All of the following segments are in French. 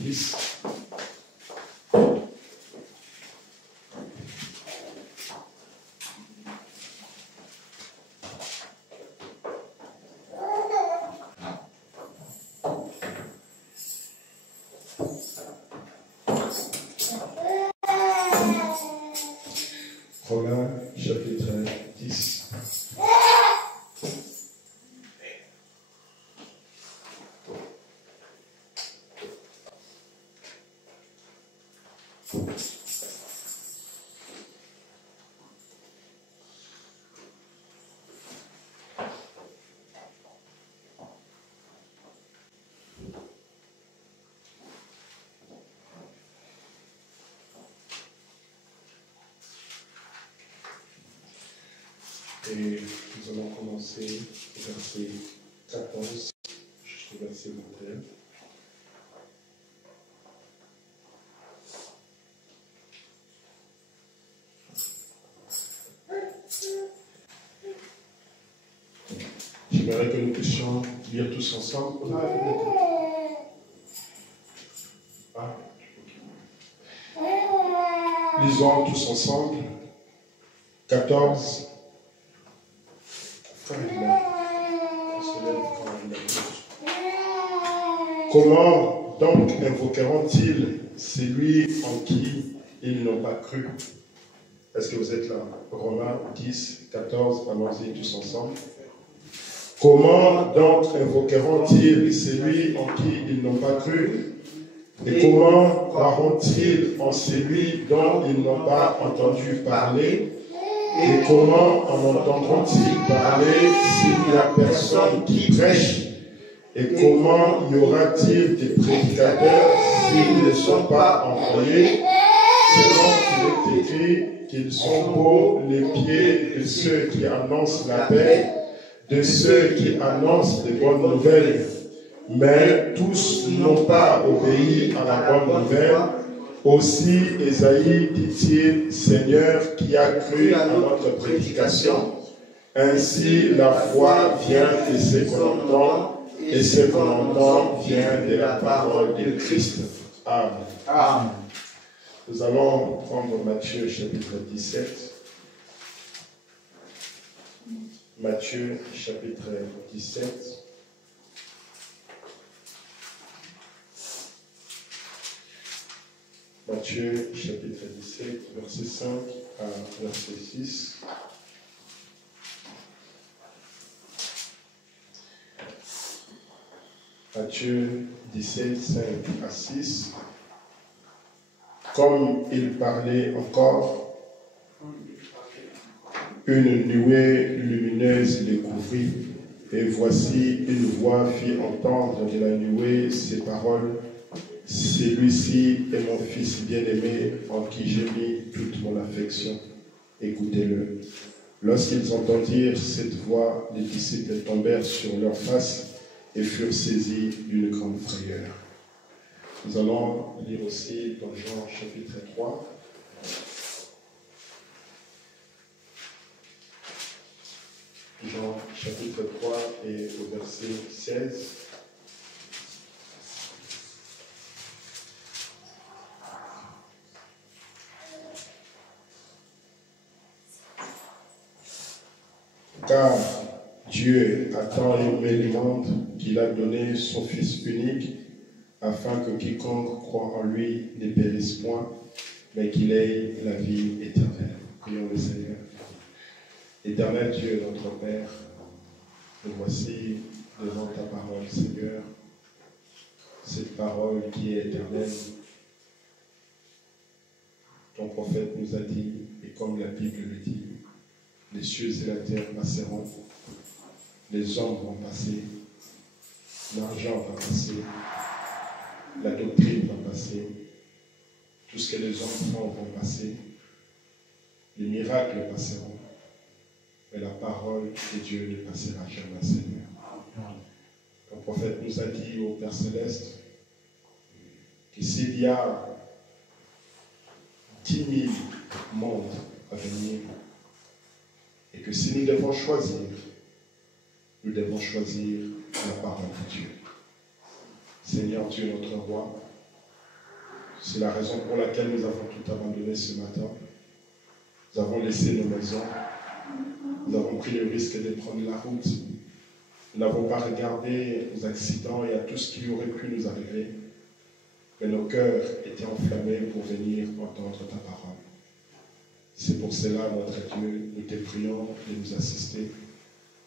10. Romains chapitre 10. Et nous allons commencer au verset 14 jusqu'au verset 21. J'aimerais que nous puissions lire tous ensemble. On a la Bible. Ah, okay. Lisons tous ensemble. 14. Comment donc invoqueront-ils celui en qui ils n'ont pas cru? Est-ce que vous êtes là? Romains 10, 14, allons-y tous ensemble. Comment donc invoqueront-ils celui en qui ils n'ont pas cru? Et comment croiront-ils en celui dont ils n'ont pas entendu parler? Et comment en entendront-ils parler s'il n'y a personne qui prêche? Et comment y aura-t-il des prédicateurs s'ils ne sont pas envoyés? Selon qu'il est écrit qu'ils sont beaux les pieds de ceux qui annoncent la paix, de ceux qui annoncent des bonnes nouvelles. Mais tous n'ont pas obéi à la bonne nouvelle. Aussi, Ésaïe dit-il, Seigneur, qui a cru à notre prédication. Ainsi, la foi vient de ce qu'on entend, et ce qu'on entend vient de la parole de Christ. Amen. Amen. Nous allons prendre Matthieu chapitre 17. Matthieu chapitre 17. Matthieu chapitre 17, verset 5 à verset 6. Matthieu 17, 5 à 6. Comme il parlait encore, une nuée lumineuse les couvrit, et voici une voix fit entendre de la nuée ces paroles. Celui-ci est mon fils bien-aimé, en qui j'ai mis toute mon affection. Écoutez-le. Lorsqu'ils entendirent cette voix, les disciples tombèrent sur leurs faces et furent saisis d'une grande frayeur. Nous allons lire aussi dans Jean chapitre 3. Jean chapitre 3 et au verset 16. Car Dieu a tant aimé le monde qu'il a donné son Fils unique, afin que quiconque croit en lui ne périsse point, mais qu'il ait la vie éternelle. Prions le Seigneur. Éternel Dieu, notre Père, nous voici devant ta parole, Seigneur, cette parole qui est éternelle. Ton prophète nous a dit, et comme la Bible le dit, les cieux et la terre passeront, les hommes vont passer, l'argent va passer, la doctrine va passer, tout ce que les hommes font vont passer, les miracles passeront, mais la parole de Dieu ne passera jamais, Seigneur. Le prophète nous a dit au Père Céleste que s'il y a 10 000 mondes à venir, et que si nous devons choisir la parole de Dieu. Seigneur Dieu, notre roi, C'est la raison pour laquelle nous avons tout abandonné ce matin. Nous avons laissé nos maisons. Nous avons pris le risque de prendre la route. Nous n'avons pas regardé aux accidents et à tout ce qui aurait pu nous arriver. Mais nos cœurs étaient enflammés pour venir entendre ta parole. C'est pour cela, notre Dieu, nous te prions de nous assister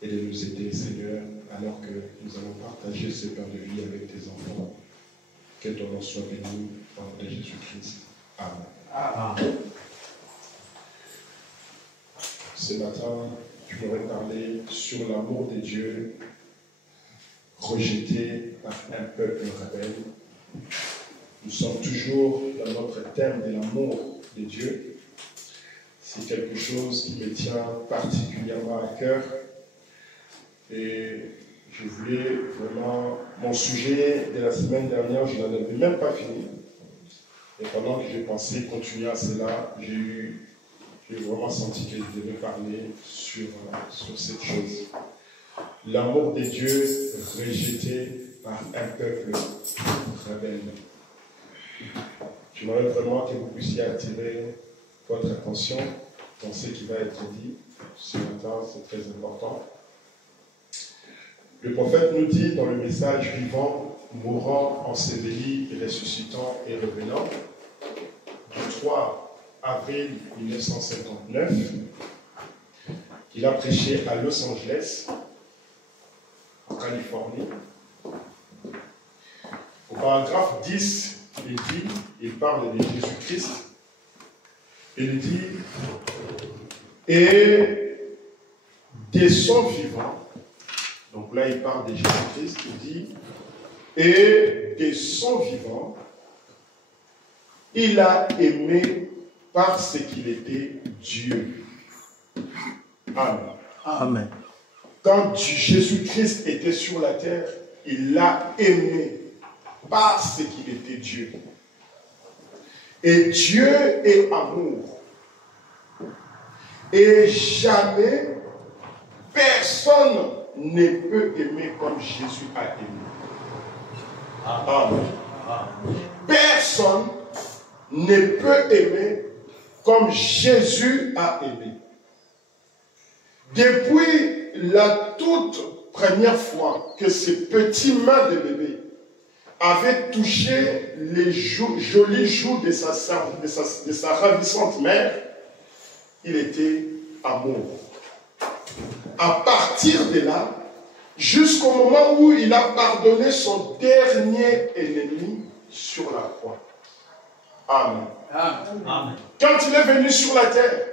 et de nous aider, Seigneur, alors que nous allons partager ce pain de vie avec tes enfants. Que ton nom soit béni au nom de Jésus-Christ. Amen. Amen. Ce matin, je voudrais parler sur l'amour de Dieu rejeté par un peuple rebelle. Nous sommes toujours dans notre thème de l'amour de Dieu. C'est quelque chose qui me tient particulièrement à cœur. Et je voulais vraiment... Mon sujet de la semaine dernière, je n'en avais même pas fini. Et pendant que j'ai pensé continuer à cela, j'ai vraiment senti que je devais parler sur cette chose. L'amour de Dieu rejeté par un peuple rebelle. J'aimerais vraiment que vous puissiez attirer votre attention dans ce qui va être dit ce matin, c'est très important. Le prophète nous dit dans le message vivant, mourant, enseveli, ressuscitant et revenant, du 3 avril 1959, qu'il a prêché à Los Angeles, en Californie. Au paragraphe 10, il parle de Jésus-Christ. Il dit, et de son vivant, donc là il parle de Jésus-Christ, il dit, et de son vivant, il a aimé parce qu'il était Dieu. Amen. Amen. Quand Jésus-Christ était sur la terre, il l'a aimé parce qu'il était Dieu. Et Dieu est amour. Et jamais personne ne peut aimer comme Jésus a aimé. Amen. Personne ne peut aimer comme Jésus a aimé. Depuis la toute première fois que ces petits mains de bébé avaient touché les jolies joues de sa ravissante mère, il était amour. À partir de là, jusqu'au moment où il a pardonné son dernier ennemi sur la croix. Amen. Amen. Quand il est venu sur la terre,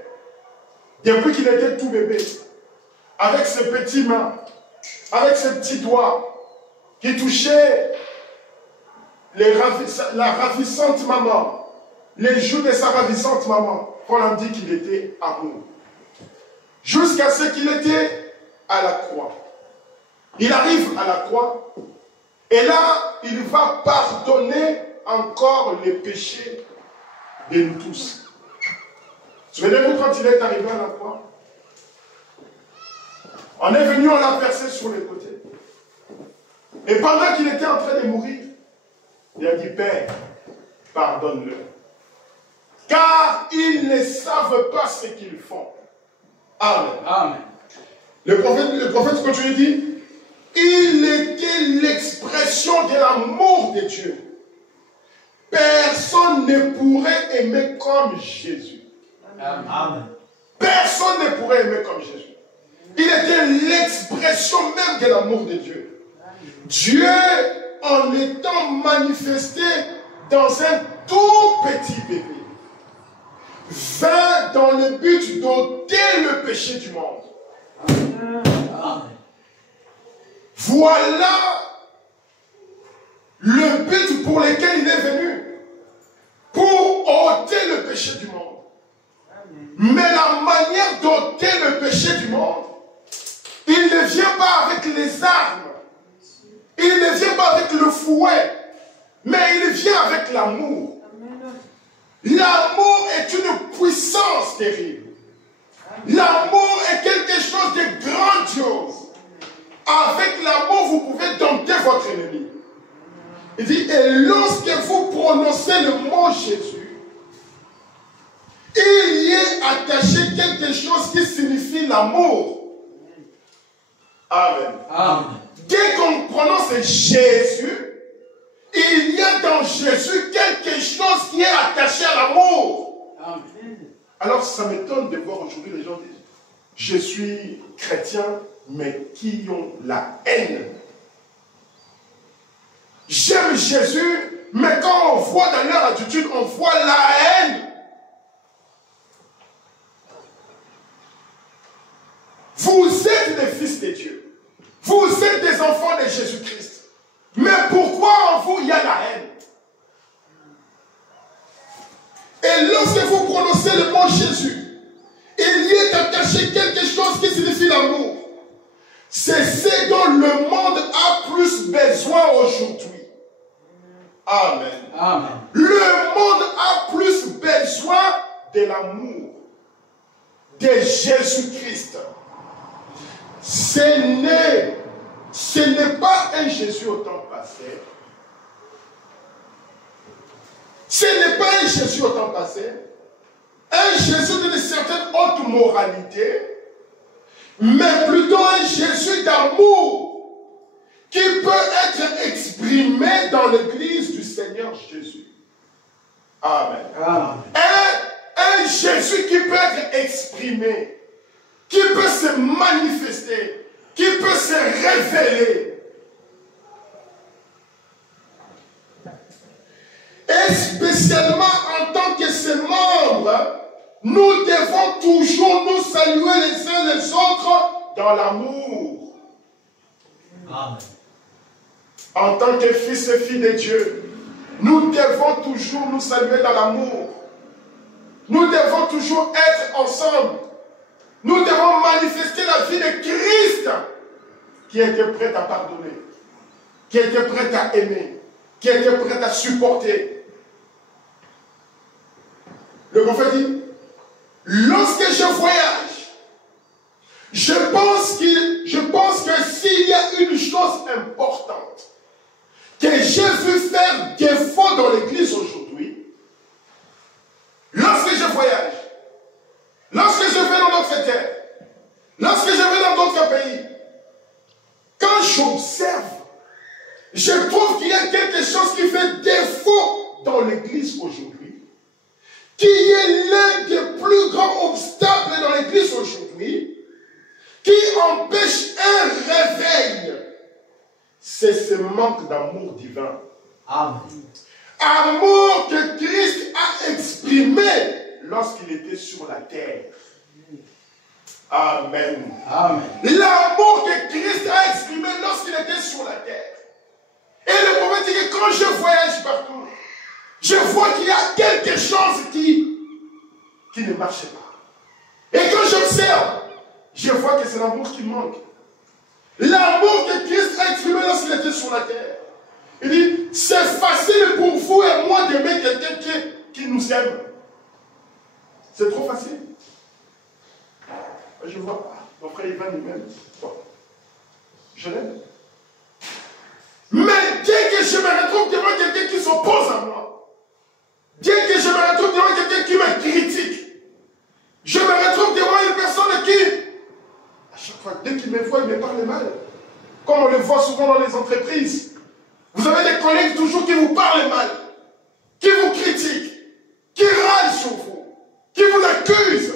depuis qu'il était tout bébé, avec ses petites mains, avec ses petits doigts, qui touchaient la ravissante maman, les joues de sa ravissante maman, on a dit qu'il était amour. Jusqu'à ce qu'il était à la croix. Il arrive à la croix, et là, il va pardonner encore les péchés de nous tous. Souvenez-vous quand il est arrivé à la croix? On est venu, on l'a percé sur les côtés. Et pendant qu'il était en train de mourir, il a dit, Père, pardonne-le. Car ils ne savent pas ce qu'ils font. Amen. Amen. Le prophète continue de dire, il était l'expression de l'amour de Dieu. Personne ne pourrait aimer comme Jésus. Amen. Personne ne pourrait aimer comme Jésus. Il était l'expression même de l'amour de Dieu. Dieu, en étant manifesté dans un tout petit bébé, vint dans le but d'ôter le péché du monde. Amen. Voilà le but pour lequel il est venu. Pour ôter le péché du monde. Mais la manière d'ôter le péché du monde, il ne vient pas avec les armes. Il ne vient pas avec le fouet. Mais il vient avec l'amour. L'amour est une puissance terrible. L'amour est quelque chose de grandiose. Avec l'amour, vous pouvez dompter votre ennemi. Il dit, et lorsque vous prononcez le mot Jésus, il y est attaché quelque chose qui signifie l'amour. Amen. Amen. Dès qu'on prononce Jésus, il y a dans Jésus quelque chose qui est attaché à l'amour. Amen. Alors ça m'étonne de voir aujourd'hui les gens disent, je suis chrétien, mais qui ont la haine. J'aime Jésus, mais quand on voit dans leur attitude, on voit la haine. Vous êtes des fils de Dieu. Vous êtes des enfants de Jésus-Christ. Mais pourquoi en vous il y a la haine? Et lorsque vous prononcez le mot Jésus, il y est attaché quelque chose qui signifie l'amour. C'est ce dont le monde a plus besoin aujourd'hui. Amen. Amen. Le monde a plus besoin de l'amour de Jésus-Christ. Ce n'est pas un Jésus au temps passé. Ce n'est pas un Jésus au temps passé. Un Jésus d'une certaine haute moralité, mais plutôt un Jésus d'amour qui peut être exprimé dans l'église du Seigneur Jésus. Amen. Amen. Un Jésus qui peut être exprimé, qui peut se manifester, qui peut se révéler. Et spécialement en tant que ses membres, nous devons toujours nous saluer les uns les autres dans l'amour. Amen. En tant que fils et filles de Dieu, nous devons toujours nous saluer dans l'amour. Nous devons toujours être ensemble. Nous devons manifester la vie de Christ qui était prêt à pardonner, qui était prêt à aimer, qui était prêt à supporter. Le prophète dit, lorsque je voyage, je pense que s'il y a une chose importante que j'ai vu faire défaut dans l'église aujourd'hui, lorsque je voyage, lorsque je vais dans notre terre, lorsque je vais dans d'autres pays, quand j'observe, je trouve qu'il y a quelque chose qui fait défaut dans l'église aujourd'hui, qui est l'un des plus grands obstacles dans l'église aujourd'hui, qui empêche un réveil. C'est ce manque d'amour divin. Amen. Amour que Christ a exprimé lorsqu'il était sur la terre. Amen. Amen. L'amour que Christ a exprimé lorsqu'il était sur la terre. Et le prophète dit que quand je voyage partout, je vois qu'il y a quelque chose qui ne marche pas. Et quand j'observe, je vois que c'est l'amour qui manque. L'amour que Christ a exprimé lorsqu'il était sur la terre. Il dit, c'est facile pour vous et moi d'aimer quelqu'un qui nous aime. C'est trop facile. Je vois, mon frère Ivan lui-même. Je l'aime. Mais dès que je me retrouve devant quelqu'un qui s'oppose à moi, dès que je me retrouve devant quelqu'un qui me critique, je me retrouve devant une personne qui, à chaque fois, dès qu'il me voit, il me parle mal. Comme on le voit souvent dans les entreprises. Vous avez des collègues toujours qui vous parlent mal, qui vous critiquent, qui râlent sur vous, qui vous accusent.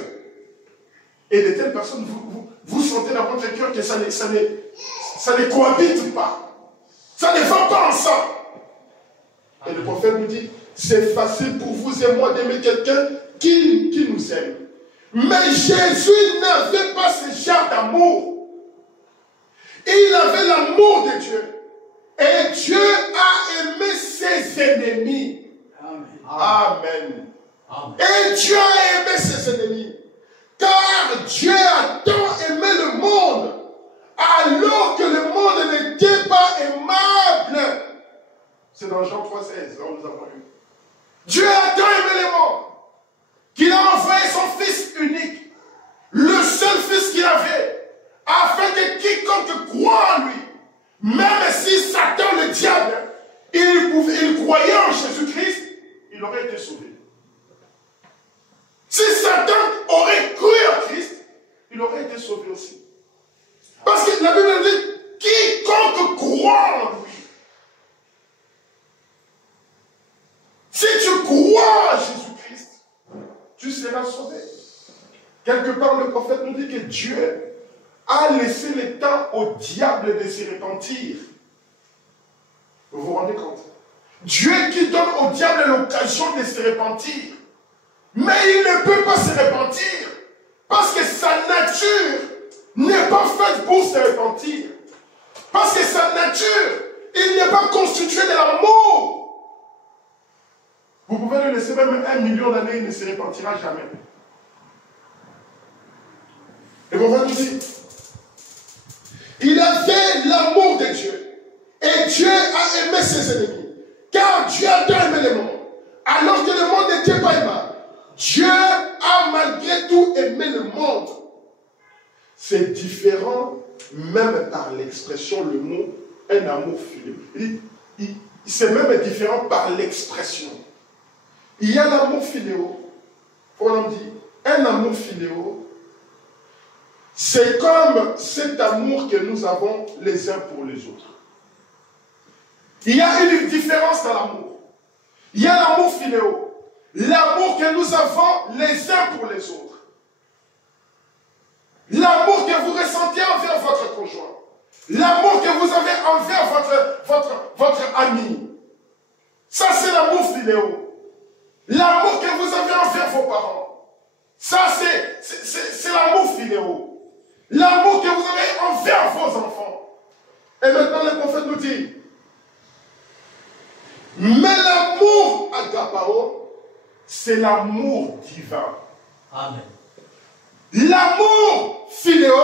Et de telles personnes, vous sentez dans votre cœur que ça ne cohabite pas. Ça ne va pas ensemble. Et le prophète nous dit, c'est facile pour vous et moi d'aimer quelqu'un qui nous aime. Mais Jésus n'avait pas ce genre d'amour. Il avait l'amour de Dieu. Et Dieu a aimé ses ennemis. Amen. Amen. Amen. Et Dieu a aimé ses ennemis. Car Dieu a tant aimé le monde, alors que le monde n'était pas aimable. C'est dans Jean 3,16, là où nous avons lu. Dieu a tant aimé le monde, qu'il a envoyé son Fils unique, le seul Fils qu'il avait, afin que quiconque croit en lui, même si Satan le diable, il sauvé aussi. Parce que la Bible dit, quiconque croit en lui. Si tu crois à Jésus-Christ, tu seras sauvé. Quelque part, le prophète nous dit que Dieu a laissé le temps au diable de se repentir. Vous vous rendez compte? Dieu qui donne au diable l'occasion de se repentir. Mais il ne peut pas se repentir. Parce que sa nature n'est pas faite pour se repentir. Parce que sa nature, il n'est pas constitué de l'amour. Vous pouvez le laisser même 1 million d'années, il ne se repentira jamais. Et mon frère nous dit, il avait l'amour de Dieu. Et Dieu a aimé ses ennemis. Car Dieu a tant aimé le monde. Alors que le monde n'était pas aimable. Dieu a malgré tout aimé le monde. C'est différent, même par l'expression, le mot, un amour filial. C'est même différent par l'expression. Il y a l'amour filéo. On dit, un amour filéo, c'est comme cet amour que nous avons les uns pour les autres. Il y a une différence dans l'amour. Il y a l'amour filéo. L'amour que nous avons les uns pour les autres. L'amour que vous ressentez envers votre conjoint. L'amour que vous avez envers votre ami. Ça, c'est l'amour filéo. L'amour que vous avez envers vos parents. Ça, c'est l'amour filéo. L'amour que vous avez envers vos enfants. Et maintenant, le prophète nous dit, mais l'amour agapao, c'est l'amour divin. Amen. L'amour philéo,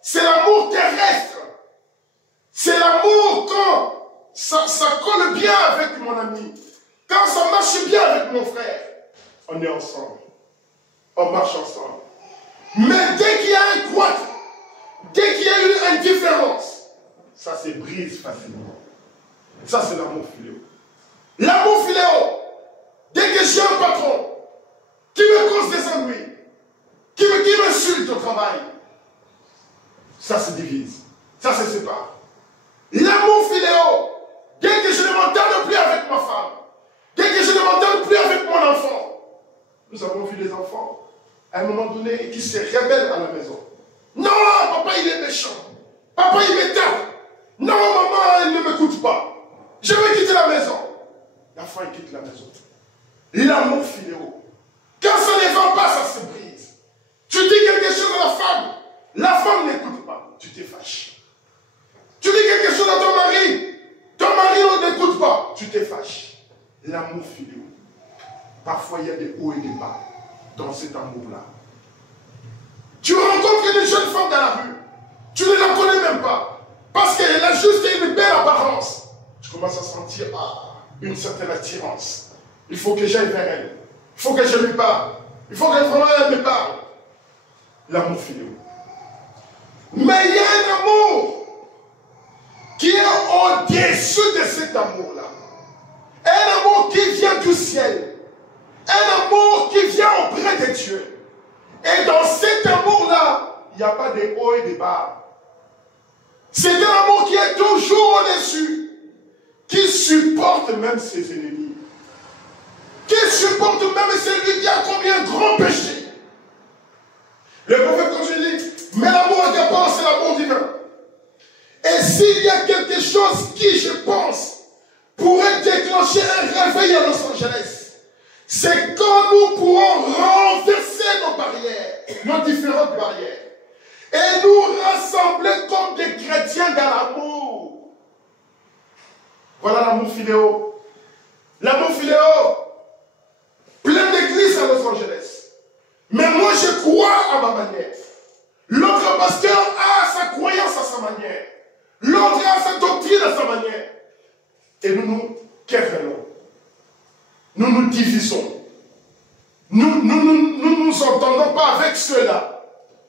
c'est l'amour terrestre. C'est l'amour quand ça colle bien avec mon ami. Quand ça marche bien avec mon frère. On est ensemble. On marche ensemble. Mais dès qu'il y a un couac, dès qu'il y a une indifférence, ça se brise facilement. Ça, c'est l'amour philéo. L'amour philéo, dès que j'ai un patron qui me cause des ennuis, qui m'insulte au travail, ça se divise, ça se sépare. L'amour philéo, dès que je ne m'entends plus avec ma femme, dès que je ne m'entends plus avec mon enfant, nous avons vu des enfants, à un moment donné, qui se rebellent à la maison. Non, papa, il est méchant. Papa, il m'éteint. Non, maman, elle ne m'écoute pas. Je vais quitter la maison. L'enfant, il quitte la maison. L'amour filéo. Quand ça ne va pas, ça se brise. Tu dis quelque chose à la femme n'écoute pas, tu te fâches. Tu dis quelque chose à ton mari ne n'écoute pas, tu te fâches. L'amour filéo. Parfois, il y a des hauts et des bas dans cet amour-là. Tu rencontres une jeune femme dans la rue, tu ne la connais même pas, parce qu'elle a juste une belle apparence. Tu commences à sentir une certaine attirance. Il faut que j'aille vers elle. Il faut que je lui parle. Il faut que vraiment elle me parle. L'amour filéo. Mais il y a un amour qui est au-dessus de cet amour-là. Un amour qui vient du ciel. Un amour qui vient auprès de Dieu. Et dans cet amour-là, il n'y a pas de haut et de bas. C'est un amour qui est toujours au-dessus. Qui supporte même ses ennemis. Qui supporte même celui qui a commis un grand péché. Le prophète continue, mais l'amour agapao, c'est l'amour divin. Et s'il y a quelque chose qui, je pense, pourrait déclencher un réveil à Los Angeles, c'est quand nous pourrons renverser nos barrières, nos différentes barrières, et nous rassembler comme des chrétiens dans l'amour. Voilà l'amour filéo. L'amour filéo, plein d'églises à Los Angeles. Mais moi, je crois à ma manière. L'autre pasteur a sa croyance à sa manière. L'autre a sa doctrine à sa manière. Et nous nous querellons. Nous nous divisons. Nous nous entendons pas avec ceux-là.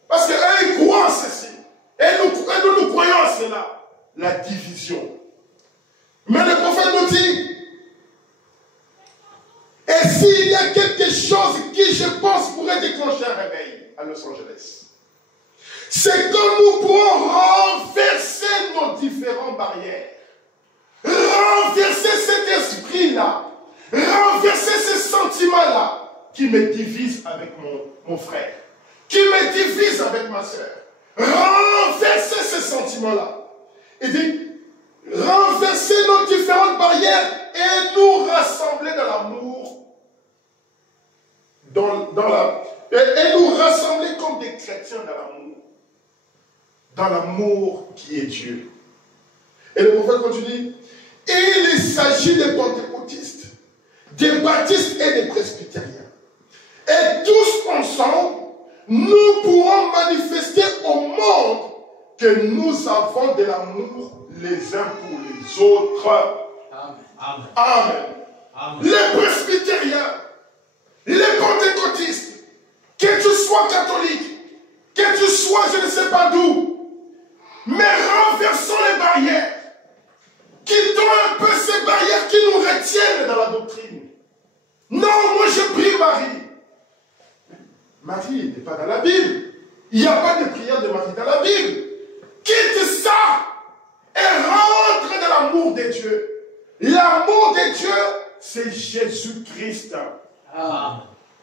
Parce qu'eux, ils croient en ceci. Et nous croyons à cela. La division. Mais le prophète nous dit, et s'il y a quelque chose qui, je pense, pourrait déclencher un réveil à Los Angeles, C'est quand nous pourrons renverser nos différentes barrières. Renverser cet esprit-là. Renverser ces sentiments-là qui me divisent avec mon frère. Qui me divisent avec ma soeur. Renverser ces sentiments-là. Il dit, renverser nos différentes barrières et nous rassembler dans l'amour. Et nous rassembler comme des chrétiens dans l'amour. Dans l'amour qui est Dieu. Et le prophète continue, il s'agit des pentecôtistes, des baptistes et des presbytériens. Et tous ensemble, nous pourrons manifester au monde que nous avons de l'amour les uns pour les autres. Amen. Amen. Amen. Les presbytériens, les pentecôtistes, que tu sois catholique, que tu sois je ne sais pas d'où, mais renversons les barrières. Quittons un peu ces barrières qui nous retiennent dans la doctrine. Non, moi je prie Marie. Marie n'est pas dans la Bible. Il n'y a pas de prière de Marie dans la Bible. Quitte ça et rentre dans l'amour de Dieu. L'amour de Dieu, c'est Jésus-Christ.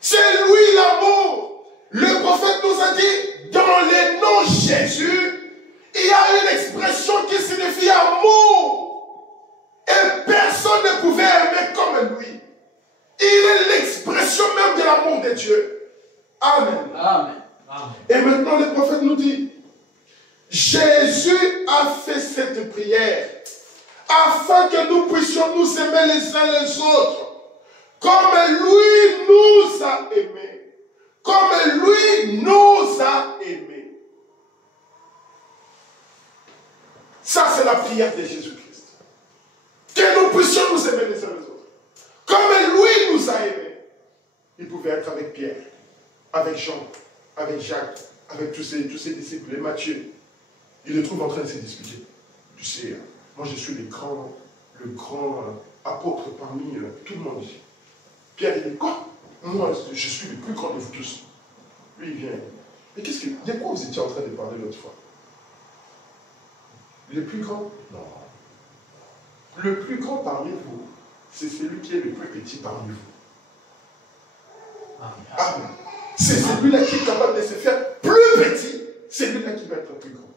C'est lui l'amour. Le prophète nous a dit, dans le nom Jésus, il y a une expression qui signifie amour. Et personne ne pouvait aimer comme lui. Il est l'expression même de l'amour de Dieu. Amen. Amen. Amen. Et maintenant le prophète nous dit, Jésus a fait cette prière afin que nous puissions nous aimer les uns les autres comme lui nous a aimés. Comme lui nous a aimés. Ça c'est la prière de Jésus-Christ. Que nous puissions nous aimer les uns les autres. Comme lui nous a aimés. Il pouvait être avec Pierre, avec Jean, avec Jacques, avec tous ses disciples, et Matthieu. Il les trouve en train de se disputer. Tu sais, moi je suis le grand apôtre parmi tout le monde ici. Pierre il dit, quoi? Moi je suis le plus grand de vous tous. Lui il vient. Mais de quoi vous étiez en train de parler l'autre fois? Le plus grand? Non. Le plus grand parmi vous, c'est celui qui est le plus petit parmi vous. Amen. C'est celui-là qui est capable de se faire plus petit, c'est celui-là qui va être plus grand.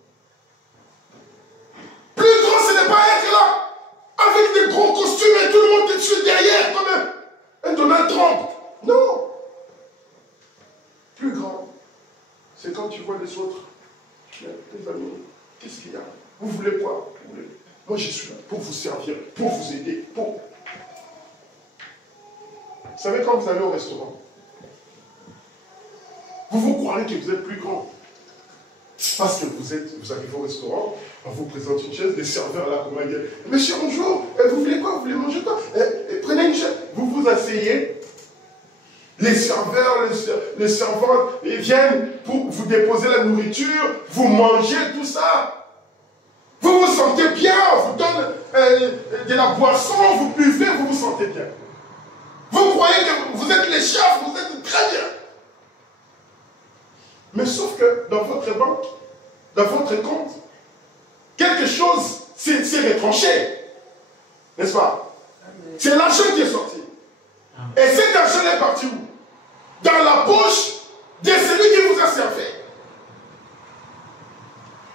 Plus grand, ce n'est pas être là, avec des gros costumes et tout le monde te suit derrière, comme un Donald Trump. Non. Plus grand, c'est quand tu vois les autres. Les amis, qu'est-ce qu'il y a? Vous voulez quoi? Vous voulez? Moi, je suis là pour vous servir, pour vous aider, pour... Vous savez, quand vous allez au restaurant, vous croyez que vous êtes plus grand. Parce que vous arrivez au restaurant, on vous présente une chaise, les serveurs là, comment ils disent, monsieur, bonjour, vous voulez quoi? Vous voulez manger quoi? Prenez une chaise. Vous vous asseyez. Les serveurs, les servantes, ils viennent pour vous déposer la nourriture, vous mangez tout ça. Vous vous sentez bien, on vous donne de la boisson, vous buvez, vous vous sentez bien. Vous croyez que vous êtes les chefs, vous êtes très bien. Mais sauf que dans votre banque, dans votre compte, quelque chose s'est retranché. N'est-ce pas? C'est l'argent qui est sorti. Et cet argent est parti où? Dans la poche de celui qui vous a servi.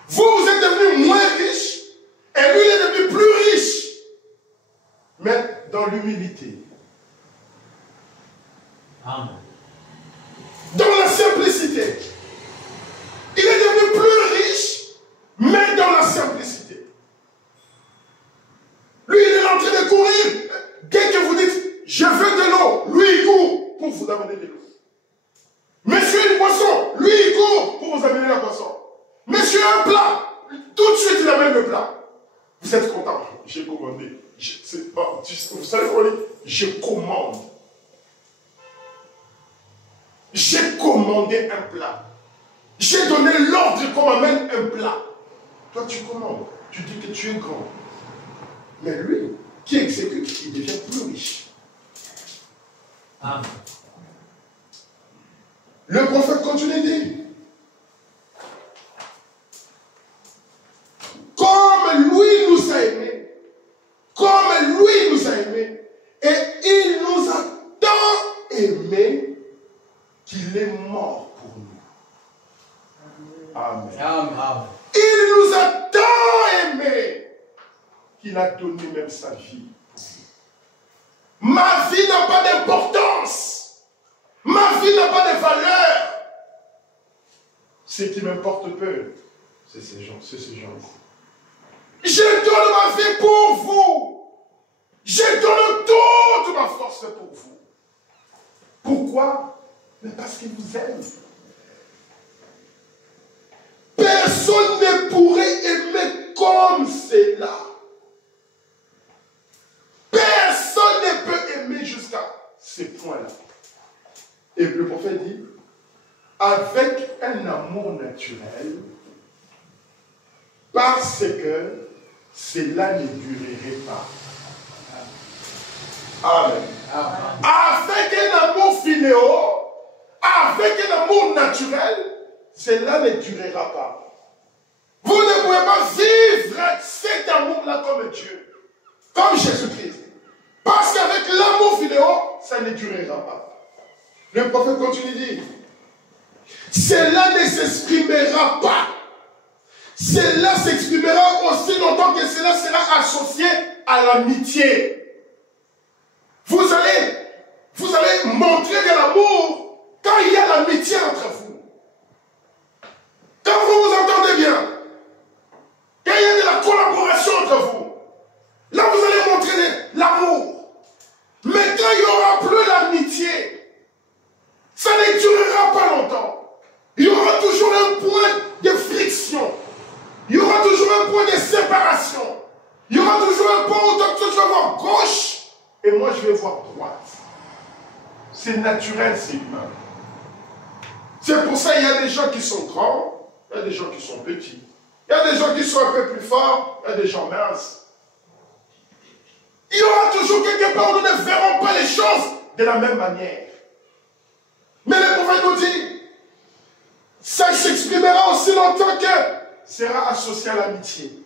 Vous êtes devenu moins riche et lui il est devenu plus riche. Mais dans l'humilité. Amen. Dans la simplicité. Il est devenu plus riche, mais dans la simplicité. Lui, il est en train de courir. Dès que vous dites, je veux de l'eau, lui, il court pour vous amener de l'eau. Monsieur, une boisson, lui, il court pour vous amener la boisson. Monsieur, un plat, tout de suite, il amène le plat. Vous êtes content. J'ai commandé. Vous savez quoi dire? Je commande. J'ai commandé un plat. J'ai donné l'ordre qu'on m'amène un plat. Toi, tu commandes. Tu dis que tu es grand. Mais lui, qui exécute, il devient plus riche. Amen. Le prophète continue de dire, Amen. Amen. Il nous a tant aimés qu'il a donné même sa vie. Ma vie n'a pas d'importance. Ma vie n'a pas de valeur. Ce qui m'importe peu, c'est ces gens, ici. Je donne ma vie pour vous. Je donne toute ma force pour vous. Pourquoi? Mais parce qu'il vous aime. Personne ne pourrait aimer comme cela. Personne ne peut aimer jusqu'à ce point-là. Et le prophète dit, avec un amour naturel, parce que cela ne durerait pas. Amen. Avec un amour philéo, avec un amour naturel, cela ne durera pas. Vous ne pouvez pas vivre cet amour-là comme Dieu, comme Jésus-Christ. Parce qu'avec l'amour philéo, ça ne durera pas. Le prophète continue de dire, cela ne s'exprimera pas. Cela s'exprimera aussi longtemps que cela sera associé à l'amitié. Vous allez montrer de l'amour quand il y a l'amitié entre vous. Quand vous vous entendez bien, quand il y a de la collaboration entre vous, là vous allez montrer de l'amour. Mais quand il n'y aura plus l'amitié, ça ne durera pas longtemps. Il y aura toujours un point de friction. Il y aura toujours un point de séparation. Il y aura toujours un point où toi tu vas voir gauche et moi je vais voir droite. C'est naturel, c'est humain. C'est pour ça qu'il y a des gens qui sont grands, il y a des gens qui sont petits. Il y a des gens qui sont un peu plus forts, il y a des gens minces. Il y aura toujours quelque part où nous ne verrons pas les choses de la même manière. Mais le prophète nous dit, ça s'exprimera aussi longtemps que sera associé à l'amitié.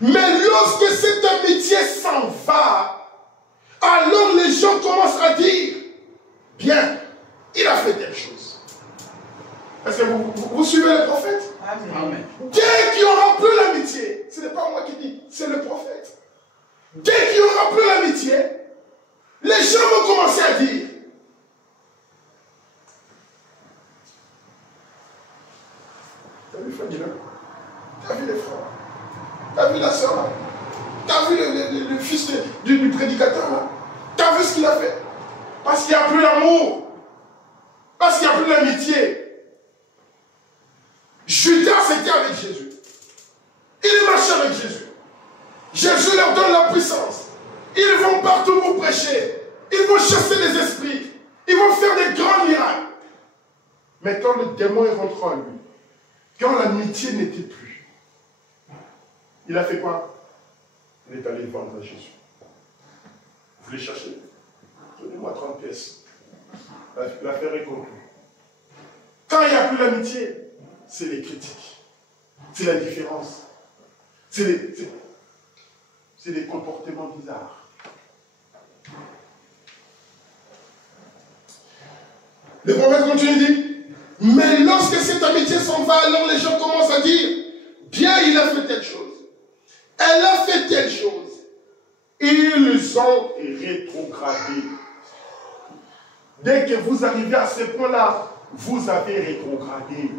Mais lorsque cette amitié s'en va, alors les gens commencent à dire, bien, il a fait telle chose. Est-ce que vous suivez le prophète? Amen. Dès qu'il n'y aura plus l'amitié, ce n'est pas moi qui dis, c'est le prophète. Dès qu'il n'y aura plus l'amitié, les gens vont commencer à dire, t'as vu Fadila? T'as vu les frères? T'as vu la soeur là? T'as vu le fils du prédicateur là? T'as vu ce qu'il a fait? Parce qu'il n'y a plus l'amour. Parce qu'il n'y a plus l'amitié. Judas était avec Jésus. Il marchait avec Jésus. Jésus leur donne la puissance. Ils vont partout pour prêcher. Ils vont chasser les esprits. Ils vont faire des grands miracles. Mais quand le démon est rentré en lui, quand l'amitié n'était plus, il a fait quoi? Il est allé vendre à Jésus. Vous voulez chercher? Donnez-moi 30 pièces. L'affaire est conclue. Quand il n'y a plus l'amitié, c'est les critiques. C'est la différence. C'est des comportements bizarres. Le prophète continue de dire, mais lorsque cette amitié s'en va, alors les gens commencent à dire, bien, il a fait telle chose. Elle a fait telle chose. Ils ont rétrogradé. Dès que vous arrivez à ce point-là, vous avez rétrogradé.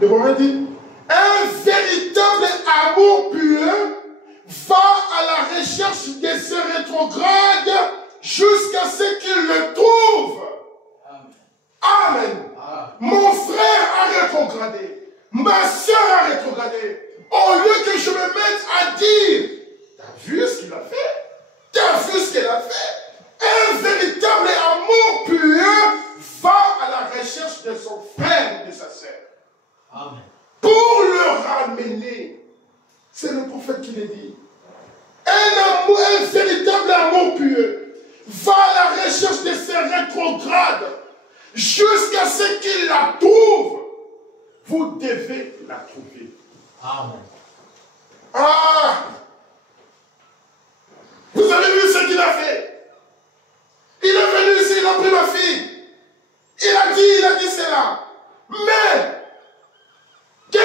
Le prophète dit, un véritable amour pur va à la recherche de ce rétrograde jusqu'à ce qu'il le trouve. Amen. Mon frère a rétrogradé. Ma soeur a rétrogradé. Au lieu que je me mette à dire, t'as vu ce qu'il a fait? T'as vu ce qu'elle a fait? Un véritable amour pur va à la recherche de son frère ou de sa sœur. Amen. Pour le ramener. C'est le prophète qui le dit. Un véritable amour pur va à la recherche de ses rétrogrades jusqu'à ce qu'il la trouve. Vous devez la trouver. Amen. Ah! Vous avez vu ce qu'il a fait? Il est venu ici, il a pris ma fille. Il a dit cela. Mais, que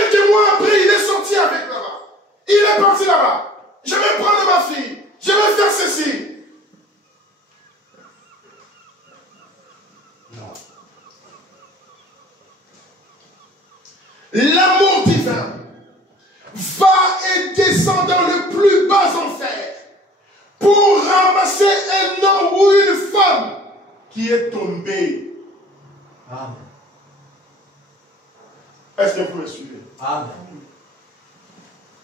qui est tombé. Amen. Est-ce que vous me suivez? Amen.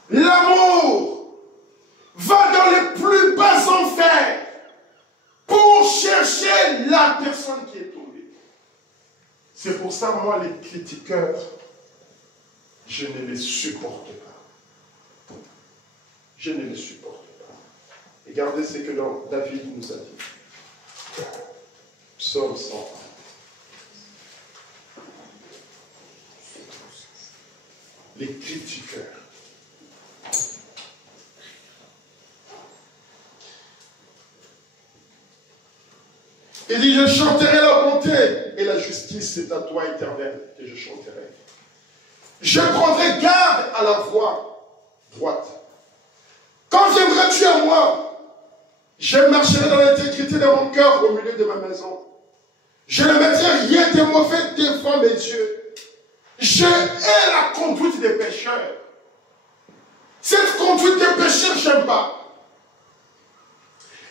L'amour va dans les plus bas enfers pour chercher la personne qui est tombée. C'est pour ça, moi, les critiqueurs, je ne les supporte pas. Je ne les supporte pas. Regardez ce que David nous a dit. Psaume 101. Les critiqueurs. Il dit, je chanterai la bonté et la justice, c'est à toi, Éternel, que je chanterai. Je prendrai garde à la voie droite. Quand viendras-tu à moi, je marcherai dans l'intégrité de mon cœur au milieu de ma maison. Je ne mettrai rien de mauvais devant mes yeux. Je hais la conduite des pécheurs. Cette conduite des pécheurs, je n'aime pas.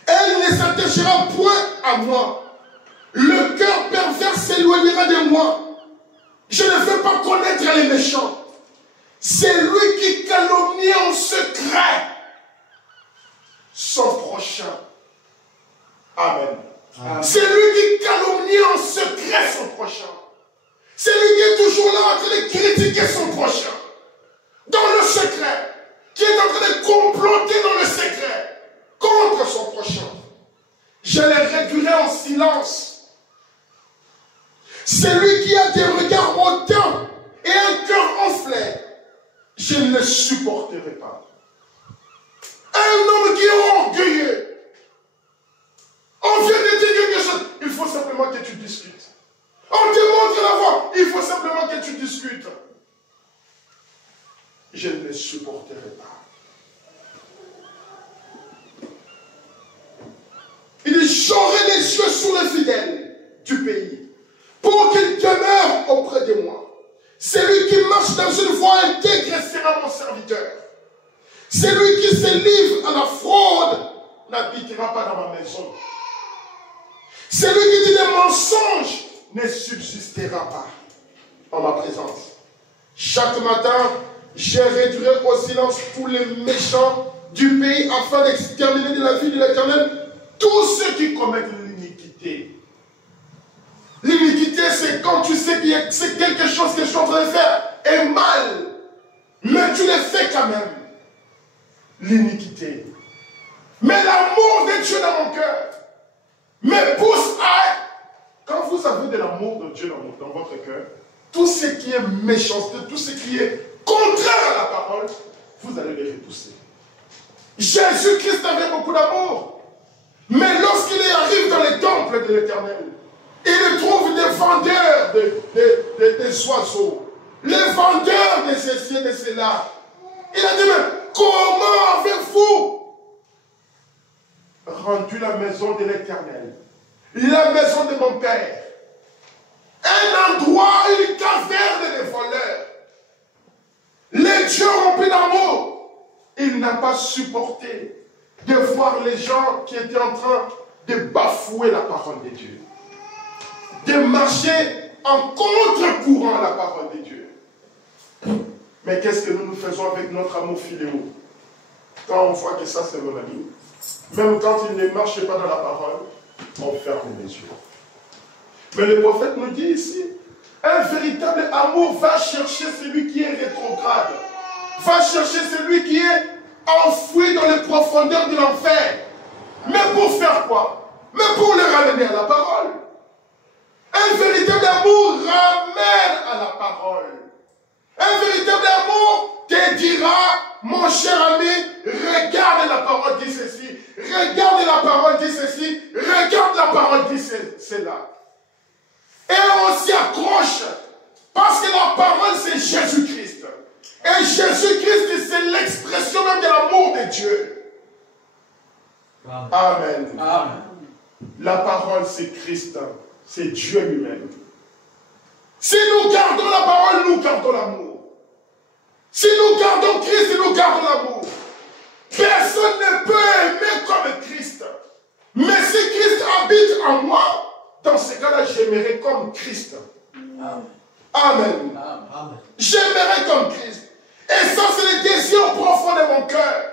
Elle ne s'attachera point à moi. Le cœur pervers s'éloignera de moi. Je ne veux pas connaître les méchants. C'est lui qui calomnie en secret son prochain. Amen. Amen. C'est lui qui calomnie en secret son prochain. C'est lui qui est toujours là en train de critiquer son prochain. Dans le secret. Qui est en train de comploter dans le secret contre son prochain. Je les réduirai en silence. Celui qui a des regards hautains et un cœur enflé, je ne le supporterai pas. Un homme qui est orgueilleux. On vient de dire quelque chose, il faut simplement que tu discutes. On te montre la voie, il faut simplement que tu discutes. Je ne le supporterai pas. Il dit, j'aurai les yeux sur les fidèles du pays, pour qu'ils demeurent auprès de moi. Celui qui marche dans une voie intègre sera mon serviteur. Celui qui se livre à la fraude n'habitera pas dans ma maison. Celui qui dit des mensonges ne subsistera pas en ma présence. Chaque matin, je réduirai au silence tous les méchants du pays afin d'exterminer de la vie de l'Éternel tous ceux qui commettent l'iniquité. L'iniquité, c'est quand tu sais que c'est quelque chose que je suis en train de faire est mal, mais tu le fais quand même. L'iniquité. Mais l'amour de Dieu dans mon cœur me pousse à... Quand vous avez de l'amour de Dieu dans votre cœur, tout ce qui est méchanceté, tout ce qui est contraire à la parole, vous allez les repousser. Jésus-Christ avait beaucoup d'amour. Mais lorsqu'il arrive dans les temples de l'Éternel, il trouve des vendeurs des oiseaux, les vendeurs de ceci et de cela. Il a dit, mais comment avez-vous rendu la maison de l'Éternel, la maison de mon Père, un endroit, une caverne de voleurs? Les dieux remplis d'amour, il n'a pas supporté de voir les gens qui étaient en train de bafouer la parole de Dieu, de marcher en contre-courant à la parole de Dieu. Mais qu'est-ce que nous faisons avec notre amour filéo? Quand on voit que ça c'est mon ami, même quand il ne marche pas dans la parole, on ferme les yeux. Mais le prophète nous dit ici, un véritable amour va chercher celui qui est rétrograde, va chercher celui qui est enfoui dans les profondeurs de l'enfer. Mais pour faire quoi? Mais pour le ramener à la parole. Un véritable amour ramène à la parole. Un véritable amour te dira, mon cher ami, regarde la parole dit ceci, regarde la parole dit ceci, regarde la parole dit cela. Et on s'y accroche, parce que la parole c'est Jésus-Christ. Et Jésus-Christ c'est l'expression même de l'amour de Dieu. Amen. Amen. Amen. La parole c'est Christ, c'est Dieu lui-même. Si nous gardons la parole, nous gardons l'amour. Si nous gardons Christ, nous gardons l'amour. Personne ne peut aimer comme Christ. Mais si Christ habite en moi, dans ce cas-là, j'aimerais comme Christ. Amen. Amen. Amen. J'aimerais comme Christ. Et ça, c'est le désir profond de mon cœur.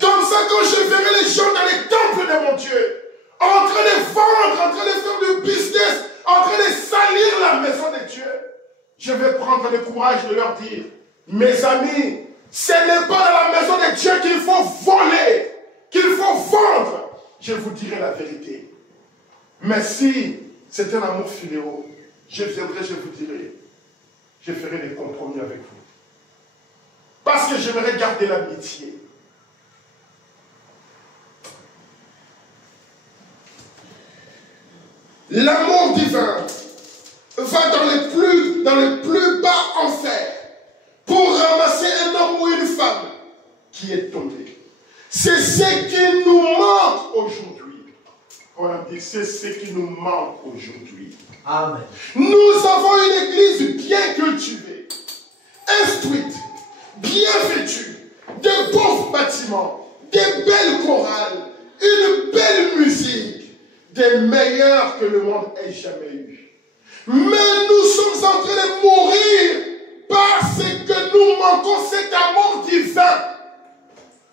Comme ça, quand je verrai les gens dans les temples de mon Dieu, en train de vendre, en train de faire du business, en train de salir la maison de Dieu, je vais prendre le courage de leur dire, mes amis, ce n'est pas dans la maison de Dieu qu'il faut voler, qu'il faut vendre. Je vous dirai la vérité. Mais si c'est un amour filial, je viendrai, je vous dirai, je ferai des compromis avec vous. Parce que j'aimerais garder l'amitié. L'amour divin va dans le plus bas enfer pour ramasser un homme ou une femme qui est tombé. C'est ce qui nous manque aujourd'hui. On a dit, c'est ce qui nous manque aujourd'hui. Amen. Nous avons une église bien cultivée, instruite, bien vêtue, de beaux bâtiments, des belles chorales, une belle musique, des meilleurs que le monde ait jamais eu. Mais nous sommes en train de mourir parce que nous manquons cet amour divin.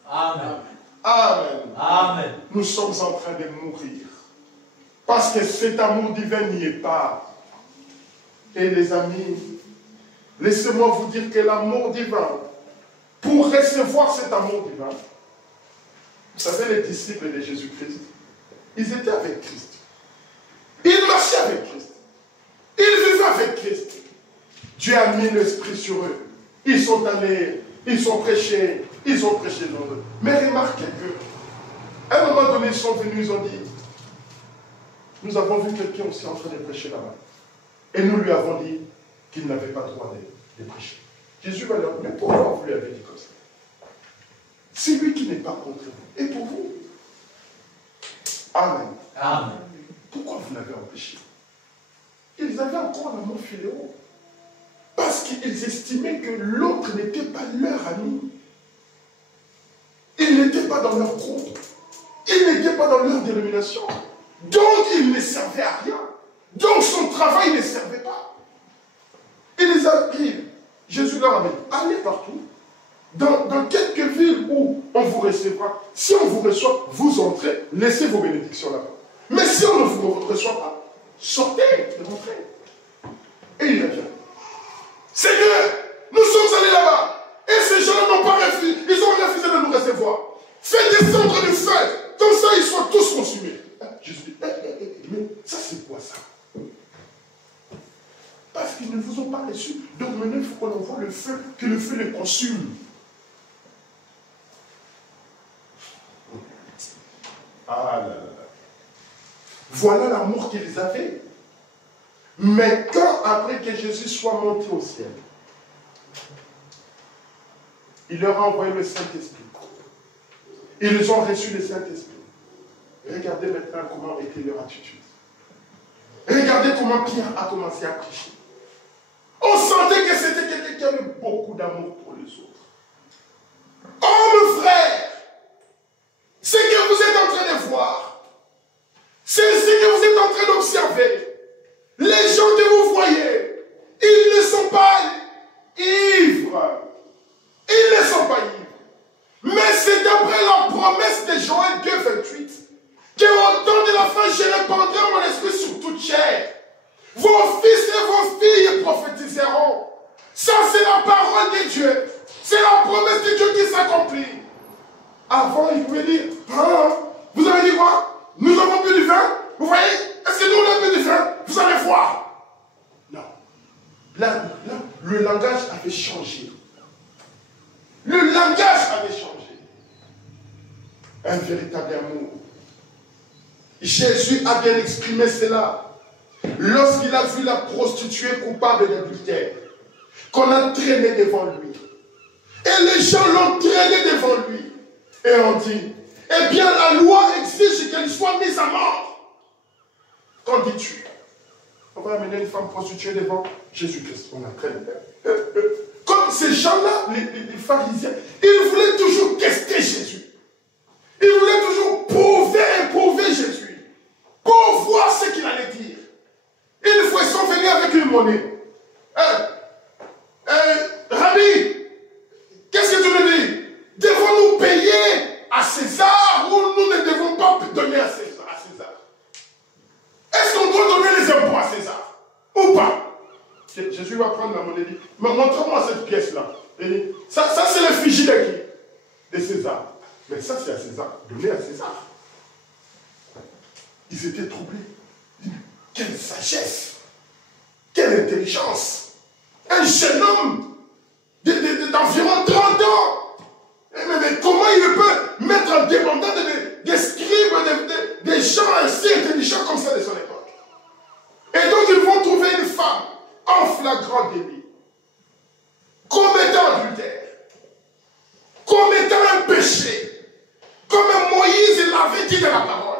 Amen. Amen. Amen. Nous sommes en train de mourir parce que cet amour divin n'y est pas. Et les amis, laissez-moi vous dire que l'amour divin, pour recevoir cet amour divin, vous savez, les disciples de Jésus-Christ, ils étaient avec Christ. Ils marchaient avec Christ. Ils vivaient avec Christ. Dieu a mis l'esprit sur eux. Ils sont allés, ils ont prêché dans eux. Mais remarquez que, à un moment donné, ils sont venus, ils ont dit, nous avons vu quelqu'un aussi en train de prêcher là-bas. Et nous lui avons dit qu'il n'avait pas le droit de prêcher. Jésus va leur dire, mais pourquoi vous lui avez dit comme ça? C'est lui qui n'est pas contre vous. Et pour vous? Amen. Amen. Pourquoi vous l'avez empêché? Ils avaient encore un amour filial. Parce qu'ils estimaient que l'autre n'était pas leur ami. Il n'était pas dans leur groupe. Il n'était pas dans leur dénomination. Donc il ne servait à rien. Donc son travail ne servait pas. Il les a dit, Jésus leur a dit, allez partout. Dans quelques villes où on vous recevra, si on vous reçoit, vous entrez, laissez vos bénédictions là-bas. Mais si on ne vous reçoit pas, sortez et rentrez. Et il a dit, Seigneur, nous sommes allés là-bas, et ces gens-là n'ont pas refusé, ils ont refusé de nous recevoir. Fais descendre du feu, comme ça ils soient tous consumés. Jésus dit, mais ça c'est quoi ça? Parce qu'ils ne vous ont pas reçu, donc maintenant il faut qu'on envoie le feu, que le feu les consume. Ah là là. Voilà l'amour qu'ils avaient. Mais quand, après que Jésus soit monté au ciel, il leur a envoyé le Saint-Esprit. Ils ont reçu le Saint-Esprit. Regardez maintenant comment était leur attitude. Regardez comment Pierre a commencé à prêcher. On sentait que c'était quelqu'un qui avait beaucoup d'amour pour les autres. Oh mon frère, ce que vous êtes en train de voir, c'est ce que vous êtes en train d'observer. Les gens que vous voyez, ils ne sont pas ivres. Ils ne sont pas ivres. Mais c'est d'après la promesse de Joël 2,28 qu'au temps de la fin, je répandrai mon esprit sur toute chair. Vos fils et vos filles prophétiseront. Ça, c'est la parole de Dieu. C'est la promesse de Dieu qui s'accomplit. Avant, il pouvait dire, ah, vous avez dit quoi? Nous avons bu du vin? Vous voyez? Est-ce que nous, on a bu du vin? Vous allez voir. Non. Là, le langage avait changé. Le langage avait changé. Un véritable amour. Jésus a bien exprimé cela lorsqu'il a vu la prostituée coupable d'adultère, qu'on a traîné devant lui. Et les gens l'ont traîné devant lui. Et on dit, eh bien la loi exige qu'elle soit mise à mort. Qu'en dis-tu? On va amener une femme prostituée devant Jésus-Christ. On a traîné. Comme ces gens-là, les pharisiens, ils voulaient toujours tester Jésus. Ils voulaient toujours éprouver Jésus. Pour voir ce qu'il allait dire. Jésus va prendre la monnaie et dit, mais montre-moi cette pièce-là. Il dit, ça c'est l'effigie de qui? De César. Mais ça c'est à César. Donnez à César. Ils étaient troublés. Quelle sagesse! Quelle intelligence! Un jeune homme d'environ 30 ans! Mais comment il peut mettre en dépendance des scribes, des gens ainsi intelligents comme ça de son époque? Et donc ils vont trouver une femme en flagrant délit, commettant adultère, commettant un péché, comme Moïse l'avait dit dans la parole.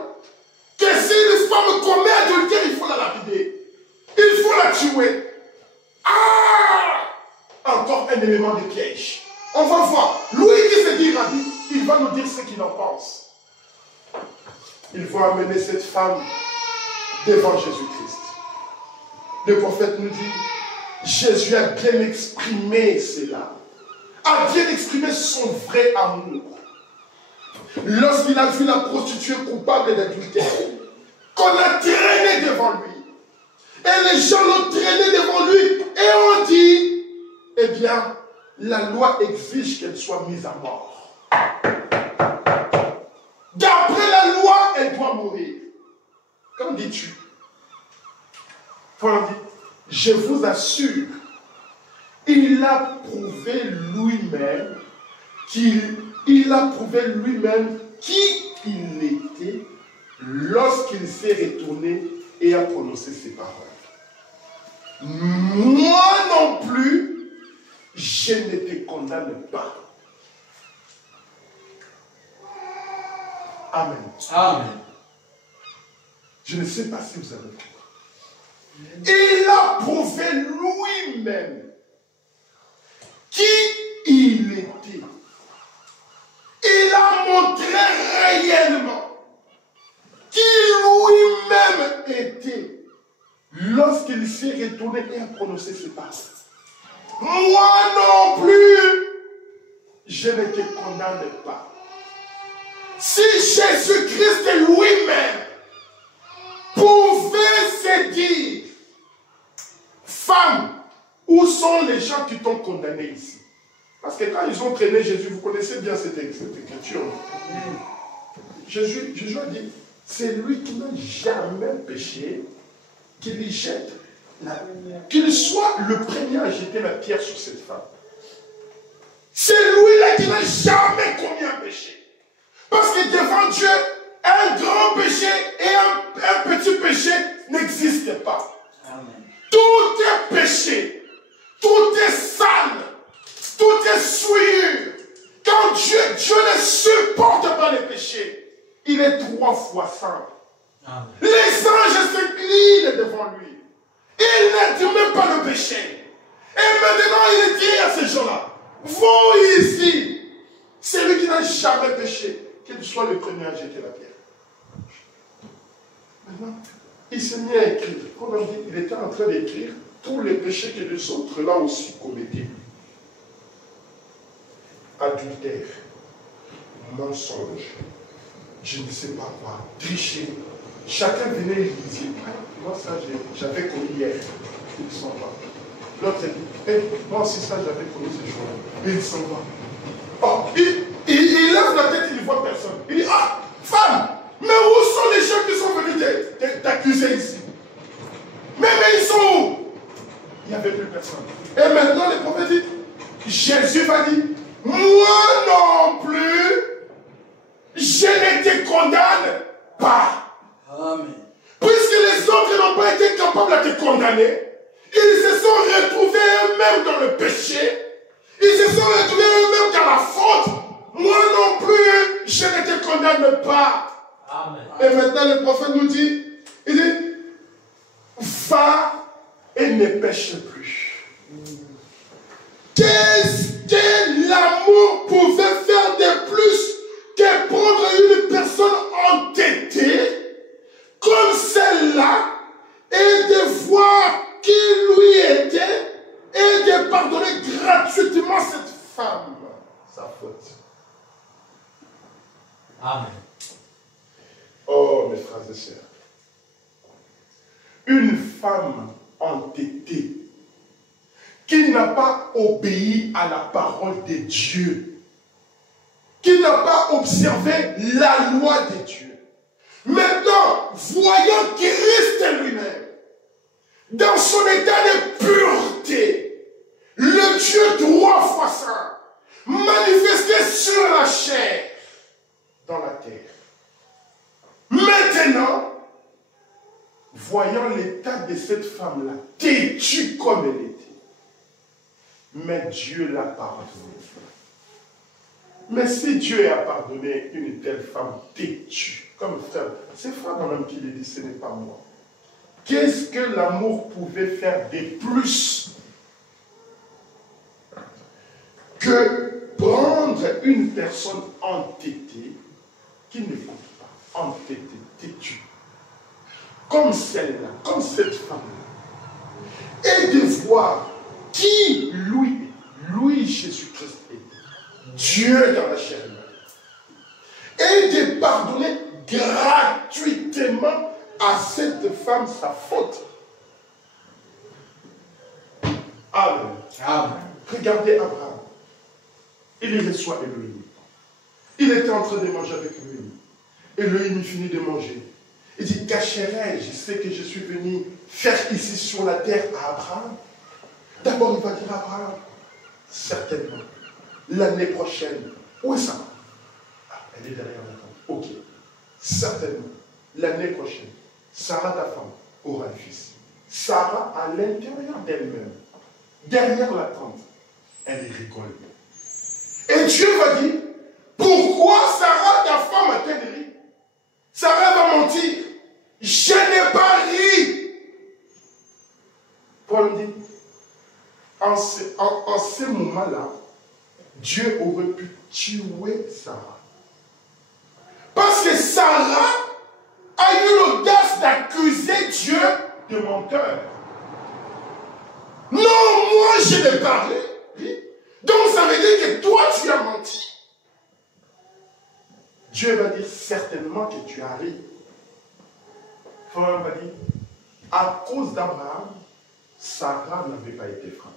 Que si une femme commet adultère, il faut la lapider. Il faut la tuer. Ah! Encore un élément de piège. On va voir. Louis qui se dit Rabbi, il va nous dire ce qu'il en pense. Il faut amener cette femme devant Jésus-Christ. Le prophète nous dit, Jésus a bien exprimé cela. A bien exprimé son vrai amour. Lorsqu'il a vu la prostituée coupable d'adultère, qu'on a traîné devant lui, et les gens l'ont traîné devant lui, et on dit, eh bien, la loi exige qu'elle soit mise à mort. D'après la loi, elle doit mourir. Qu'en dis-tu? Paul dit, je vous assure, il a prouvé lui-même qu'il a prouvé lui-même qui il était lorsqu'il s'est retourné et a prononcé ces paroles. Moi non plus, je ne te condamne pas. Amen. Amen. Je ne sais pas si vous avez compris. Il a prouvé lui-même qui il était. Il a montré réellement qui lui-même était lorsqu'il s'est retourné et a prononcé ces paroles. Moi non plus, je ne te condamne pas. Si Jésus-Christ lui-même pouvait se dire, femme, où sont les gens qui t'ont condamné ici? Parce que quand ils ont traîné Jésus, vous connaissez bien cette écriture. Jésus a dit, c'est lui qui n'a jamais péché, qu'il y jette, qu'il soit le premier à jeter la pierre sur cette femme. C'est lui-là qui n'a jamais commis un péché. Parce que devant Dieu, un grand péché et un petit péché n'existent pas. Amen. Tout est péché, tout est sale, tout est souillure. Quand Dieu ne supporte pas les péchés, il est 3 fois saint. Amen. Les anges s'inclinent devant lui. Il n'admet pas le péché. Et maintenant, il dit à ces gens-là, vous ici, celui qui n'a jamais péché, qu'il soit le premier à jeter la pierre. Maintenant, il s'est mis à écrire. Comme on dit, il était en train d'écrire tous les péchés que les autres là aussi commettaient. Adultère, mensonge, je ne sais pas quoi, tricher. Chacun venait et disait, moi ça j'avais commis hier, il s'en va. L'autre dit, hey, moi aussi ça j'avais commis ce jour-là, il s'en va. Oh, il lève la tête, il ne voit personne. Il dit, ah, femme, mais où sont les gens qui sont venus t'accuser ici? Mais ils sont où? Il n'y avait plus personne. Et maintenant le prophète dit, Jésus va dire, moi non plus, je ne te condamne pas. Amen. Puisque les autres n'ont pas été capables de te condamner, ils se sont retrouvés eux-mêmes dans le péché, ils se sont retrouvés eux-mêmes dans la faute. Moi non plus, je ne te condamne pas. Amen. Et maintenant le prophète nous dit, il dit, va et ne pêche plus. Qu'est-ce que l'amour pouvait faire de plus que prendre une personne entêtée comme celle-là et de voir qui lui était et de pardonner gratuitement cette femme sa faute. Amen. Oh mes frères et sœurs, une femme entêtée qui n'a pas obéi à la parole de Dieu, qui n'a pas observé la loi de Dieu. Maintenant, voyant Christ lui-même, dans son état de pureté, le Dieu 3 fois saint, manifesté sur la chair, dans la terre. Maintenant, voyant l'état de cette femme-là, têtue comme elle était, mais Dieu l'a pardonné. Mais si Dieu a pardonné une telle femme têtue, comme frère, c'est frère mon homme qui l'a dit, ce n'est pas moi. Qu'est-ce que l'amour pouvait faire de plus que prendre une personne entêtée, qui n'écoute pas, entêtée, têtue, comme celle-là, comme cette femme-là, et de voir qui lui Jésus-Christ est, Dieu dans la chair humaine, et de pardonner gratuitement à cette femme sa faute. Amen. Amen. Regardez Abraham. Il reçoit Elohim. Il était en train de manger avec Elohim. Elohim finit de manger. Il dit, cacherai-je ce que je suis venu faire ici sur la terre à Abraham? D'abord, il va dire à Abraham, certainement, l'année prochaine. Où est ça? Ah, elle est derrière la tente. Ok. Certainement, l'année prochaine, Sarah, ta femme, aura un fils. Sarah, à l'intérieur d'elle-même, derrière la tente, elle rigole. Et Dieu va dire, pourquoi Sarah, ta femme, a-t-elle ri? Sarah va mentir. Je n'ai pas ri. Paul dit, en ce moment-là, Dieu aurait pu tuer Sarah. Parce que Sarah a eu l'audace d'accuser Dieu de menteur. Non, moi je n'ai pas ri. Donc ça veut dire que toi tu as menti. Dieu va dire certainement que tu as ri. Frère va dire, à cause d'Abraham, Sarah n'avait pas été frappée.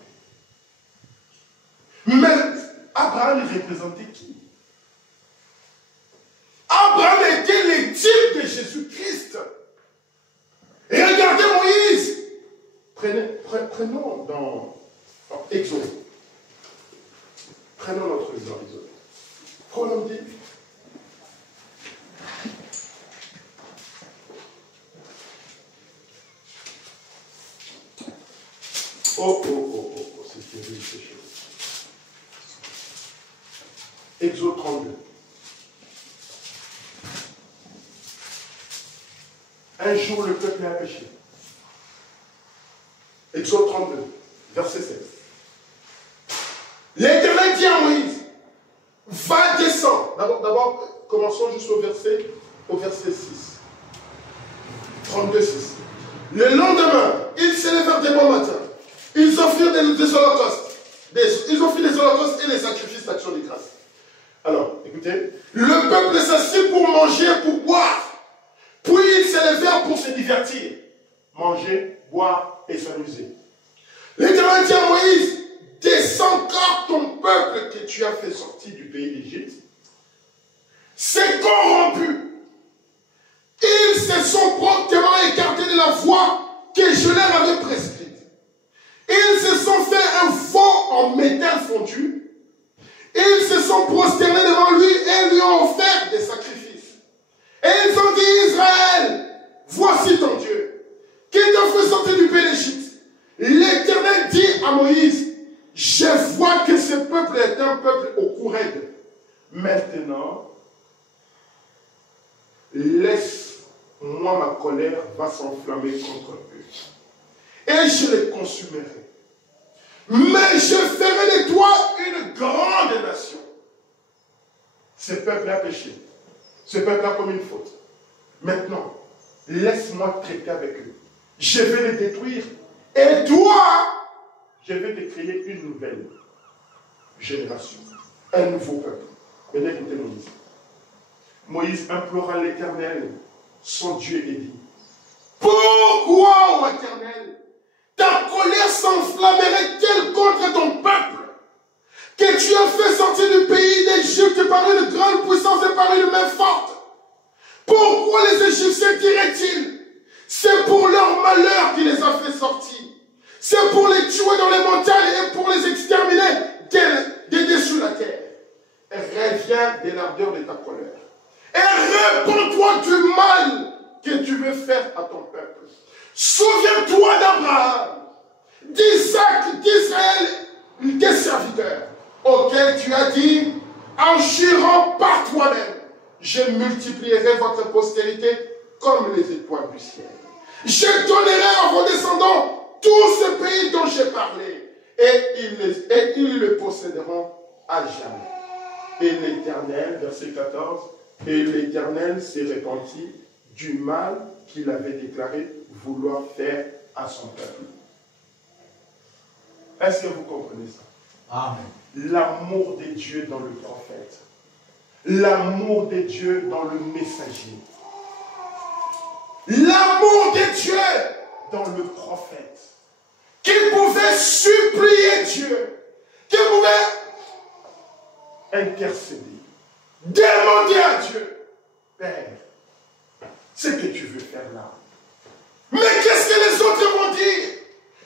Mais Abraham représentait qui? Abraham était le type de Jésus-Christ. Et regardez Moïse. Prenons dans Exode. Prenons notre Exode. Prenons dit. Oh, c'est terrible ces choses. Exode 32. Un jour, le peuple a péché. Exode 32, verset 16. L'Éternel dit à Moïse, va descendre. D'abord, commençons juste au verset 6. 32, 6. Le lendemain, ils s'élevèrent dès bon matin. Ils offrirent des holocaustes. Ils offrirent des holocaustes et des sacrifices d'action de grâce. Alors, écoutez. Le peuple s'assit pour manger et pour boire. Puis ils s'élevèrent pour se divertir. Manger, boire et s'amuser. L'Éternel dit à Moïse, descends car ton peuple que tu as fait sortir du pays d'Égypte s'est corrompu. Ils se sont promptement écartés de la voie que je leur avais prescrite. Ils se sont fait un veau en métal fondu. Ils se sont prosternés devant lui et lui ont offert des sacrifices. Et ils ont dit, Israël, voici ton Dieu, qui t'a fait sortir du pays d'Égypte. L'Éternel dit à Moïse, je vois que ce peuple est un peuple au cou raide. Maintenant, laisse-moi, ma colère va s'enflammer contre eux. Et je les consumerai. Mais je ferai de toi une grande nation. Ce peuple a péché. Ce peuple a commis une faute. Maintenant, laisse-moi traiter avec eux. Je vais les détruire. Et toi, je vais te créer une nouvelle génération. Un nouveau peuple. Venez écouter Moïse. Moïse implora l'Éternel, son Dieu, et dit, pourquoi, ô Éternel, ta colère s'enflammerait-elle contre ton peuple, que tu as fait sortir du pays d'Égypte par une grande puissance et par une main forte? Pourquoi les Égyptiens diraient-ils? C'est pour leur malheur qu'il les a fait sortir. C'est pour les tuer dans les montagnes et pour les exterminer des dessus la terre. Et reviens de l'ardeur de ta colère. Et réponds-toi du mal que tu veux faire à ton peuple. Souviens-toi d'Abraham, d'Isaac, d'Israël, tes serviteurs, auxquels tu as dit, en jurant par toi-même, je multiplierai votre postérité comme les étoiles du ciel. Je donnerai à vos descendants tout ce pays dont j'ai parlé, et ils le posséderont à jamais. Et l'Éternel, verset 14, et l'Éternel s'est repenti du mal qu'il avait déclaré vouloir faire à son peuple. Est-ce que vous comprenez ça? Amen. L'amour de Dieu dans le prophète. L'amour de Dieu dans le messager. L'amour de Dieu dans le prophète. Qui pouvait supplier Dieu. Qui pouvait intercéder. Demander à Dieu. Père, ce que tu veux faire là. Mais qu'est-ce que les autres vont dire?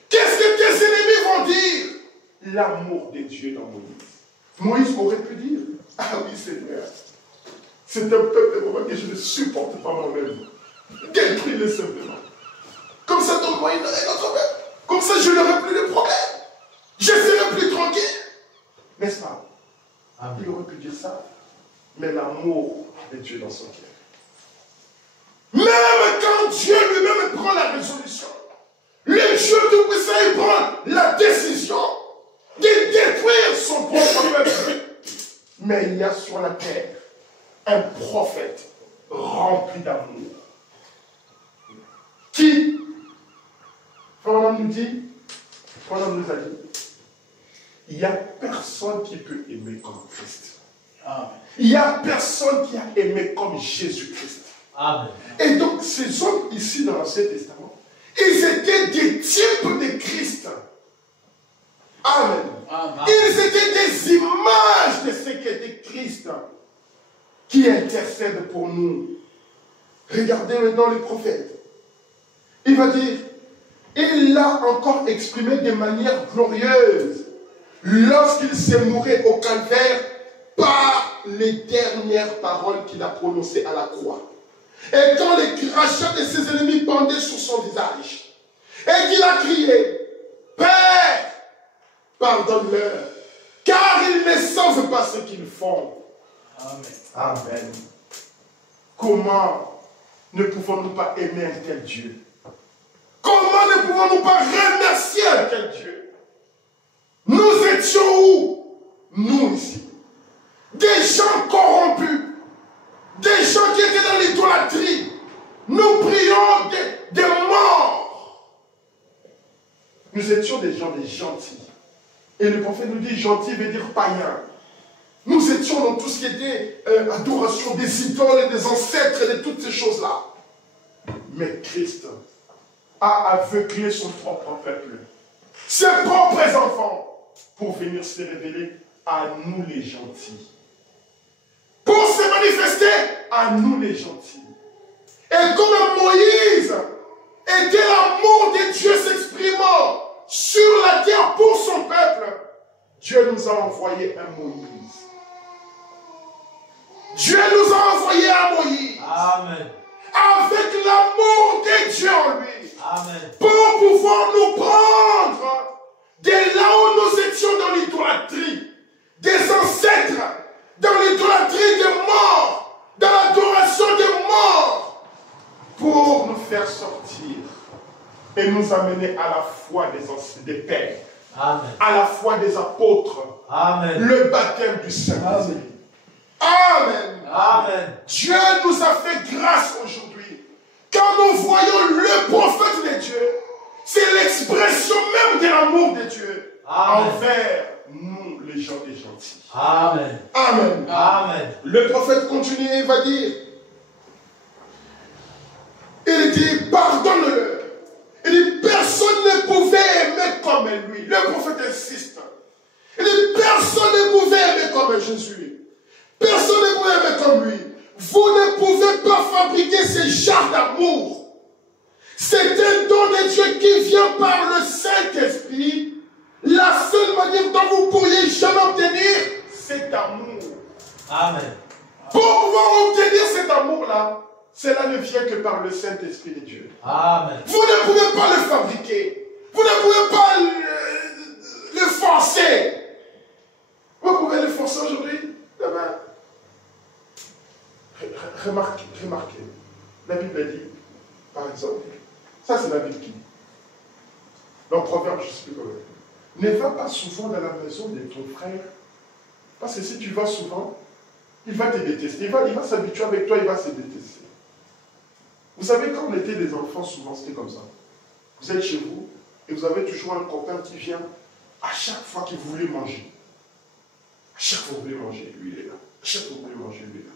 Qu'est-ce que tes ennemis vont dire? L'amour de Dieu dans Moïse. Moïse aurait pu dire, ah oui Seigneur, c'est un peuple que je ne supporte pas moi-même. Détruis-le simplement. Comme ça, donne-moi un autre peuple. Comme ça, je n'aurai plus de problème. Je serai plus tranquille. N'est-ce pas? Amen. Il aurait pu dire ça. Mais l'amour de Dieu dans son cœur. Même quand Dieu lui-même prend la résolution, le Dieu Tout-Puissant, il prend la décision de détruire son propre peuple. Mais il y a sur la terre un prophète rempli d'amour. Qui, Frère nous dit, Frère nous a dit, il n'y a personne qui peut aimer comme Christ. Amen. Il n'y a personne qui a aimé comme Jésus-Christ. Amen. Et donc, ces hommes ici dans l'Ancien Testament, ils étaient des types de Christ. Amen. Amen. Ils étaient des images de ce qu'était Christ qui intercède pour nous. Regardez maintenant les prophètes. Il va dire, il l'a encore exprimé de manière glorieuse lorsqu'il s'est mouru au calvaire par les dernières paroles qu'il a prononcées à la croix. Et quand les crachats de ses ennemis pendaient sur son visage, et qu'il a crié, Père, pardonne-leur, car ils ne savent pas ce qu'ils font. Amen. Amen. Comment ne pouvons-nous pas aimer un tel Dieu? Comment ne pouvons-nous pas remercier un tel Dieu? Nous étions où? Nous ici. Des gens corrompus. Des gens qui étaient dans l'idolâtrie. Nous prions des morts. Nous étions des gens des gentils. Et le prophète nous dit gentil veut dire païen. Nous étions dans tout ce qui était adoration des idoles et des ancêtres et de toutes ces choses-là. Mais Christ a aveuglé son propre peuple, ses propres enfants, pour venir se révéler à nous les gentils. Pour se manifester à nous les gentils. Et comme Moïse était l'amour de Dieu s'exprimant sur la terre pour son peuple, Dieu nous a envoyé un Moïse. Dieu nous a envoyé un Moïse. Amen. Avec l'amour de Dieu en lui. Amen. Pour pouvoir nous prendre de là où nous étions dans l'idolâtrie, des ancêtres, dans l'idolâtrie des morts, dans l'adoration des morts, pour nous faire sortir et nous amener à la foi des pères, Amen. À la foi des apôtres, Amen. Le baptême du Saint-Esprit. Amen. Amen. Dieu nous a fait grâce aujourd'hui. Quand nous voyons le prophète de Dieu, c'est l'expression même de l'amour de Dieu, Amen. Envers nous, les gens des gentils. Amen. Amen. Amen. Le prophète continue et va dire, il dit, pardonne-leur. Il dit, personne ne pouvait lui. Le prophète insiste. Il dit, personne ne pouvait aimer comme Jésus. Personne ne pouvait aimer comme lui. Vous ne pouvez pas fabriquer ce genre d'amour. C'est un don de Dieu qui vient par le Saint-Esprit. La seule manière dont vous pourriez jamais obtenir cet amour. Amen. Pour pouvoir obtenir cet amour-là, cela ne vient que par le Saint-Esprit de Dieu. Amen. Vous ne pouvez pas le fabriquer. Vous ne pouvez pas le forcer. Vous pouvez le forcer aujourd'hui, demain. Remarquez. La Bible dit, par exemple, ça c'est la Bible qui dit. Dans Proverbe, je ne sais plus comment. Ne va pas souvent dans la maison de ton frère. Parce que si tu vas souvent, il va te détester. Il va s'habituer avec toi, il va se détester. Vous savez, quand on était des enfants, souvent c'était comme ça. Vous êtes chez vous et vous avez toujours un copain qui vient à chaque fois que vous voulez manger. À chaque fois que vous voulez manger, lui il est là. À chaque fois que vous voulez manger, lui il est là.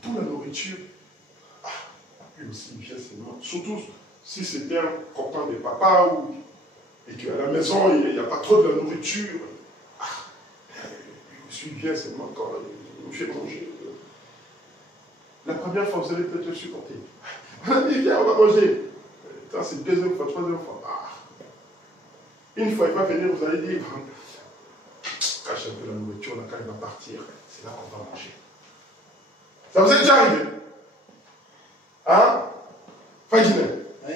Pour la nourriture, lui aussi il vient seulement. Surtout si c'était un copain de papa et qu'à la maison il n'y a pas trop de la nourriture. Lui aussi il vient seulement quand il fait manger. La première fois, vous allez peut-être le supporter. Il vient, on va manger. Ça, c'est deuxième fois, troisième fois. Une fois, il va venir, vous allez dire, cache un peu la nourriture, là, quand il va partir, c'est là qu'on va manger. Ça vous est déjà arrivé? Hein? Fagine? Oui.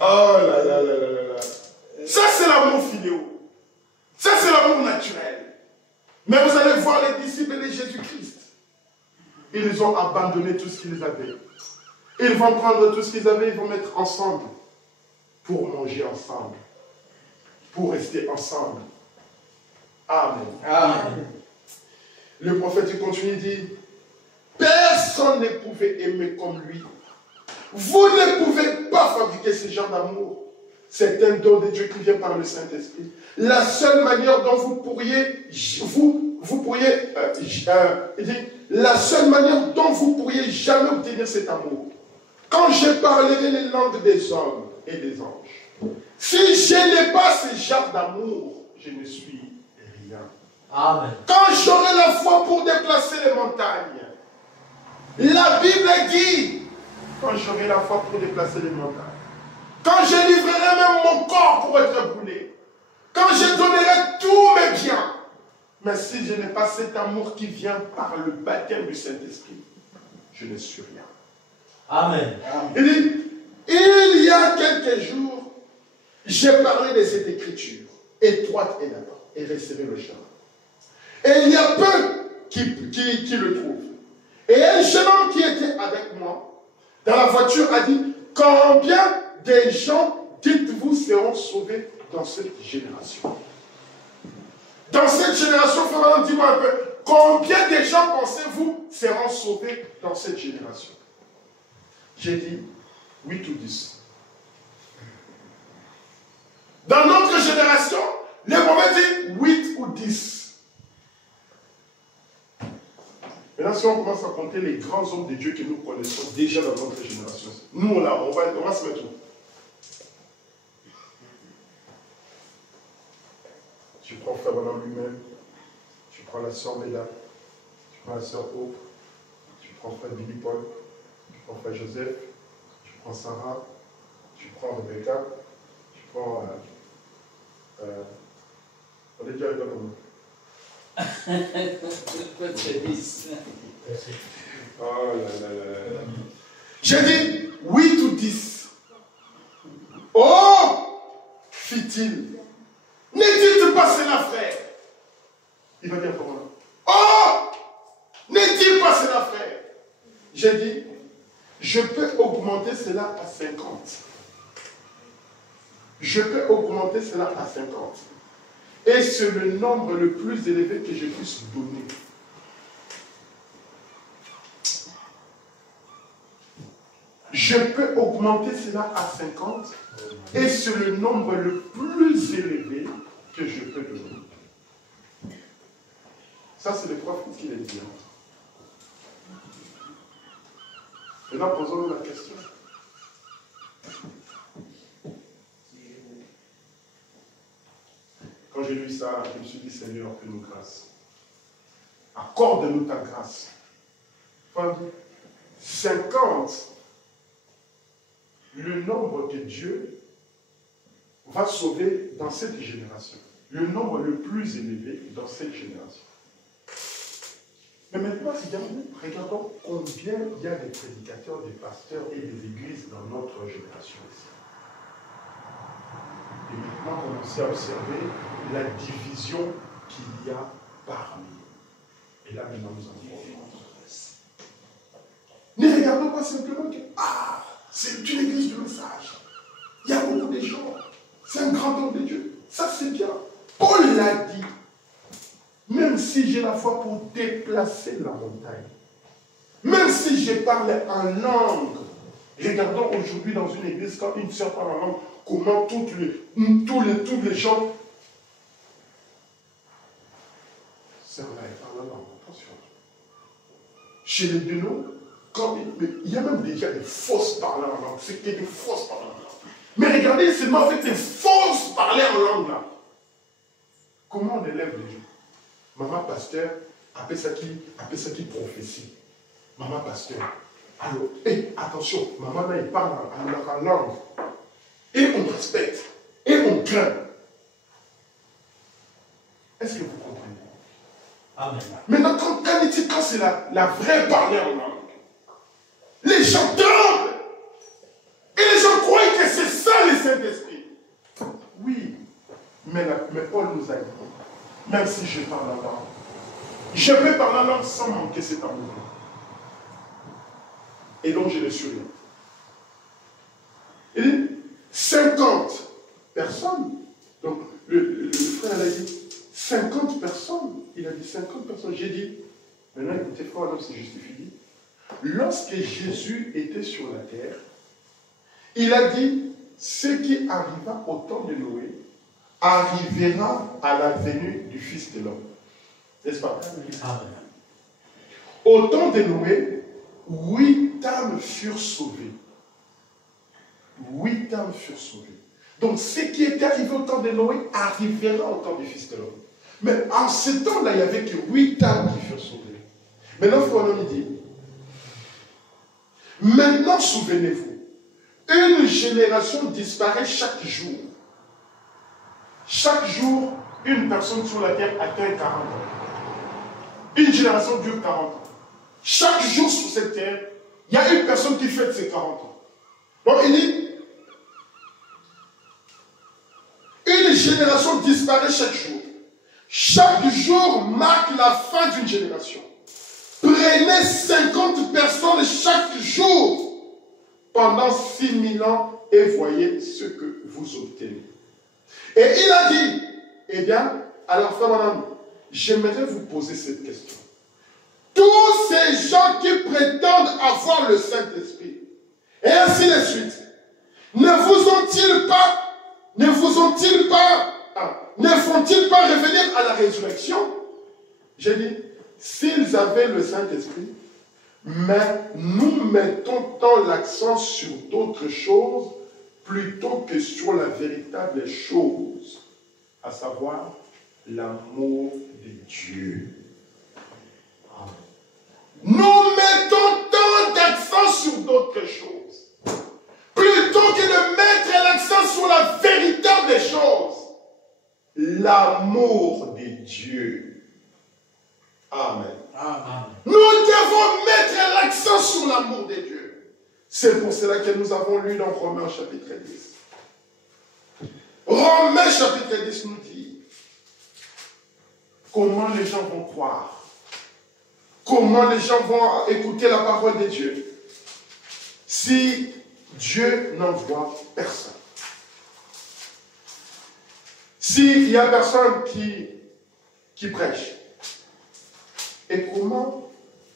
Oh là là là là là là. Ça, c'est l'amour fidéo. Ça, c'est l'amour naturel. Mais vous allez voir les disciples de Jésus-Christ. Ils ont abandonné tout ce qu'ils avaient. Ils vont prendre tout ce qu'ils avaient, ils vont mettre ensemble pour manger ensemble, pour rester ensemble. Amen. Amen. Le prophète continue, il dit, personne ne pouvait aimer comme lui. Vous ne pouvez pas fabriquer ce genre d'amour. C'est un don de Dieu qui vient par le Saint-Esprit. La seule manière dont vous pourriez, la seule manière dont vous pourriez jamais obtenir cet amour, quand je parlerai les langues des hommes et des anges, si je n'ai pas ce genre d'amour, je ne suis rien. Amen. Quand j'aurai la foi pour déplacer les montagnes, la Bible dit, quand j'aurai la foi pour déplacer les montagnes, quand je livrerai même mon corps pour être brûlé, quand je donnerai tous mes biens, mais si je n'ai pas cet amour qui vient par le baptême du Saint-Esprit, je ne suis rien. Amen. Il dit, il y a quelques jours, j'ai parlé de cette écriture, étroite et là-bas, et resserré le chemin. Et il y a peu qui le trouvent. Et un jeune homme qui était avec moi, dans la voiture, a dit, combien de gens, dites-vous, seront sauvés dans cette génération? Dans cette génération, frère, dis-moi un peu, combien de gens, pensez-vous, seront sauvés dans cette génération? J'ai dit 8 ou 10. Dans notre génération, les prophètes disent 8 ou 10. Maintenant, si on commence à compter les grands hommes de Dieu que nous connaissons déjà dans notre génération, nous, là, on va se mettre où? Tu prends Frère Bernard lui-même, tu prends la sœur Béda, tu prends la sœur Hope, tu prends Frère Billy Paul, tu prends Frère Joseph, tu prends Sarah, tu prends Rebecca, tu prends... on est déjà arrivé comme oh là là là là. J'ai dit 8 ou 10. Oh, fit-il. Ne dites pas cela, frère. Il va dire comment? Oh, ne dites pas cela, frère. J'ai dit, je peux augmenter cela à 50. Je peux augmenter cela à 50. Et c'est le nombre le plus élevé que je puisse donner. Je peux augmenter cela à 50. Et c'est le nombre le plus élevé que je peux donner. Ça, c'est le prophète qui l'a dit. Maintenant, posons-nous la question. j'ai lu ça, je me suis dit, Seigneur, fais-nous grâce. Accorde-nous ta grâce. 50, le nombre que Dieu va sauver dans cette génération. Le nombre le plus élevé dans cette génération. Mais maintenant, regardons combien il y a des prédicateurs, des pasteurs et des églises dans notre génération ici. Et maintenant, on commence à observer la division qu'il y a parmi nous. Et là, maintenant, nous en avons. Ne regardons pas simplement que, c'est une église du message. Il y a beaucoup de gens. C'est un grand homme de Dieu. Ça, c'est bien. Paul l'a dit. Même si j'ai la foi pour déplacer la montagne, même si je parle en langue, regardons aujourd'hui dans une église, quand une sœur parle en langue, comment tous les gens. Sœur là, elle parle en langue, attention. Chez les Bénaux, il y a même déjà des fausses parleurs en langue. C'est des fausses parleurs en langue. Mais regardez seulement avec ces fausses parleurs en langue là. Comment on élève les gens? Maman pasteur, appelle ça qui prophétie. Maman pasteur. Alors, attention, maman là, il parle en langue. Et on respecte. Et on craint. Est-ce que vous comprenez? Amen. Maintenant, quand c'est la vraie parleur en langue, les gens tremblent. Et les gens croient que c'est ça le Saint-Esprit. Oui, mais Paul nous a dit, même si je parle en langue, je peux parler en langue sans manquer cet amour. Et donc je le souviens. Il dit 50 personnes. Donc le frère a dit 50 personnes. Il a dit 50 personnes. J'ai dit, maintenant écoutez, frère, l'homme se justifie. Lorsque Jésus était sur la terre, il a dit, ce qui arriva au temps de Noé arrivera à la venue du Fils de l'homme. N'est-ce pas? Amen. Au temps de Noé, 8 âmes furent sauvées. 8 âmes furent sauvées. Donc ce qui était arrivé au temps de Noé arrivera au temps du Fils de l'homme. Mais en ce temps-là, il n'y avait que 8 âmes qui furent sauvées. Maintenant, Frère dit, maintenant souvenez-vous, une génération disparaît chaque jour. Chaque jour, une personne sur la terre atteint 40 ans. Une génération dure 40 ans. Chaque jour sur cette terre, il y a une personne qui fête ses 40 ans. Donc il dit, une génération disparaît chaque jour. Chaque jour marque la fin d'une génération. Prenez 50 personnes chaque jour pendant 6000 ans et voyez ce que vous obtenez. Et il a dit, eh bien, alors frère madame, j'aimerais vous poser cette question. Tous ces gens qui prétendent avoir le Saint-Esprit, et ainsi de suite, ne font-ils pas revenir à la résurrection? J'ai dit, s'ils avaient le Saint-Esprit, mais nous mettons tant l'accent sur d'autres choses plutôt que sur la véritable chose, à savoir l'amour de Dieu. Nous mettons tant d'accent sur d'autres choses, plutôt que de mettre l'accent sur la véritable chose, l'amour de Dieu. Amen. Amen. Nous devons mettre l'accent sur l'amour de Dieu. C'est pour cela que nous avons lu dans Romains chapitre 10. Romains chapitre 10 nous dit comment les gens vont croire, comment les gens vont écouter la parole de Dieu si Dieu n'envoie personne. S'il y a personne qui prêche, et comment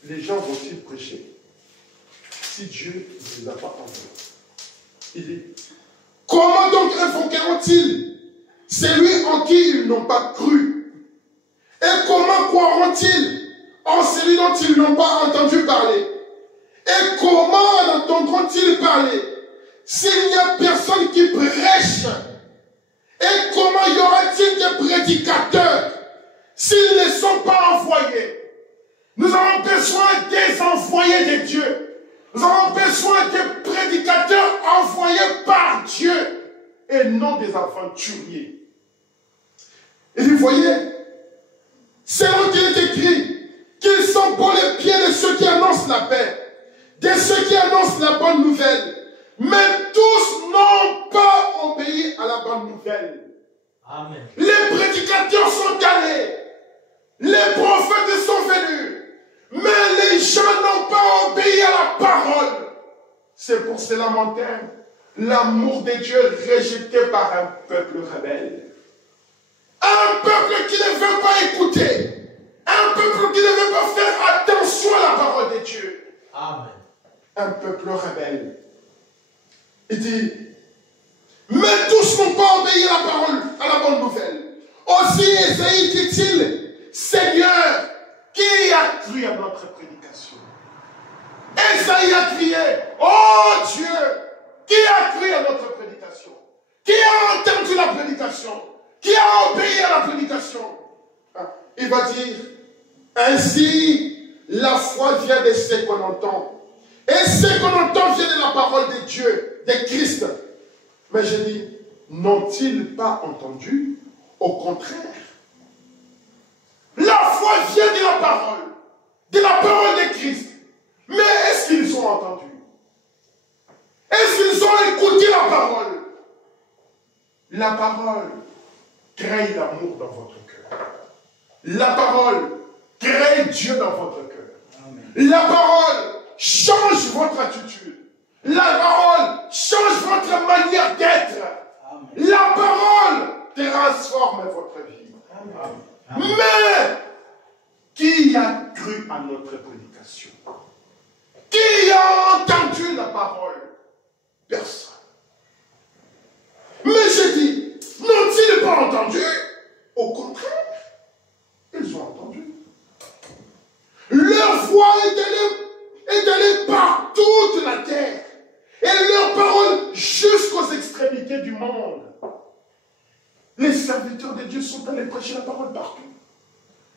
les gens vont-ils prêcher si Dieu ne les a pas envoyés? Il dit, comment donc invoqueront-ils celui en qui ils n'ont pas cru? Et comment croiront-ils en celui dont ils n'ont pas entendu parler? Et comment entendront-ils parler s'il n'y a personne qui prêche? Et comment y aura-t-il des prédicateurs sommes pas envoyés. Nous avons besoin des envoyés de Dieu. Nous avons besoin des prédicateurs envoyés par Dieu et non des aventuriers. Et vous voyez, c'est là qu'il est écrit qu'ils sont beaux les pieds de ceux qui annoncent la paix, de ceux qui annoncent la bonne nouvelle. Mais tous n'ont pas obéi à la bonne nouvelle. Amen. Les prédicateurs sont allés, les prophètes sont venus, mais les gens n'ont pas obéi à la parole. C'est pour cela, mon terme, l'amour de Dieu rejeté par un peuple rebelle. Un peuple qui ne veut pas écouter. Un peuple qui ne veut pas faire attention à la parole de Dieu. Amen. Un peuple rebelle. Il dit, mais tous n'ont pas obéi à la parole, à la bonne nouvelle. Aussi, Ésaïe dit-il, Seigneur, qui a cru à notre prédication? Ésaïe a crié, oh Dieu, qui a cru à notre prédication? Qui a entendu la prédication? Qui a obéi à la prédication? Il va dire, ainsi, la foi vient de ce qu'on entend. Et ce qu'on entend vient de la parole de Dieu, de Christ. Mais je dis, n'ont-ils pas entendu? Au contraire. La foi vient de la parole de Christ. Mais est-ce qu'ils ont entendu? Est-ce qu'ils ont écouté la parole? La parole crée l'amour dans votre cœur. La parole crée Dieu dans votre cœur. Amen. La parole change votre attitude. La parole change votre manière d'être. La parole transforme votre vie. Amen. Amen. Mais qui a cru à notre prédication? Qui a entendu la parole? Personne. Mais je dis, n'ont-ils pas entendu? Au contraire, ils ont entendu. Leur voix est allée par toute la terre. Et leur parole jusqu'aux extrémités du monde. Les serviteurs de Dieu sont allés prêcher la parole partout.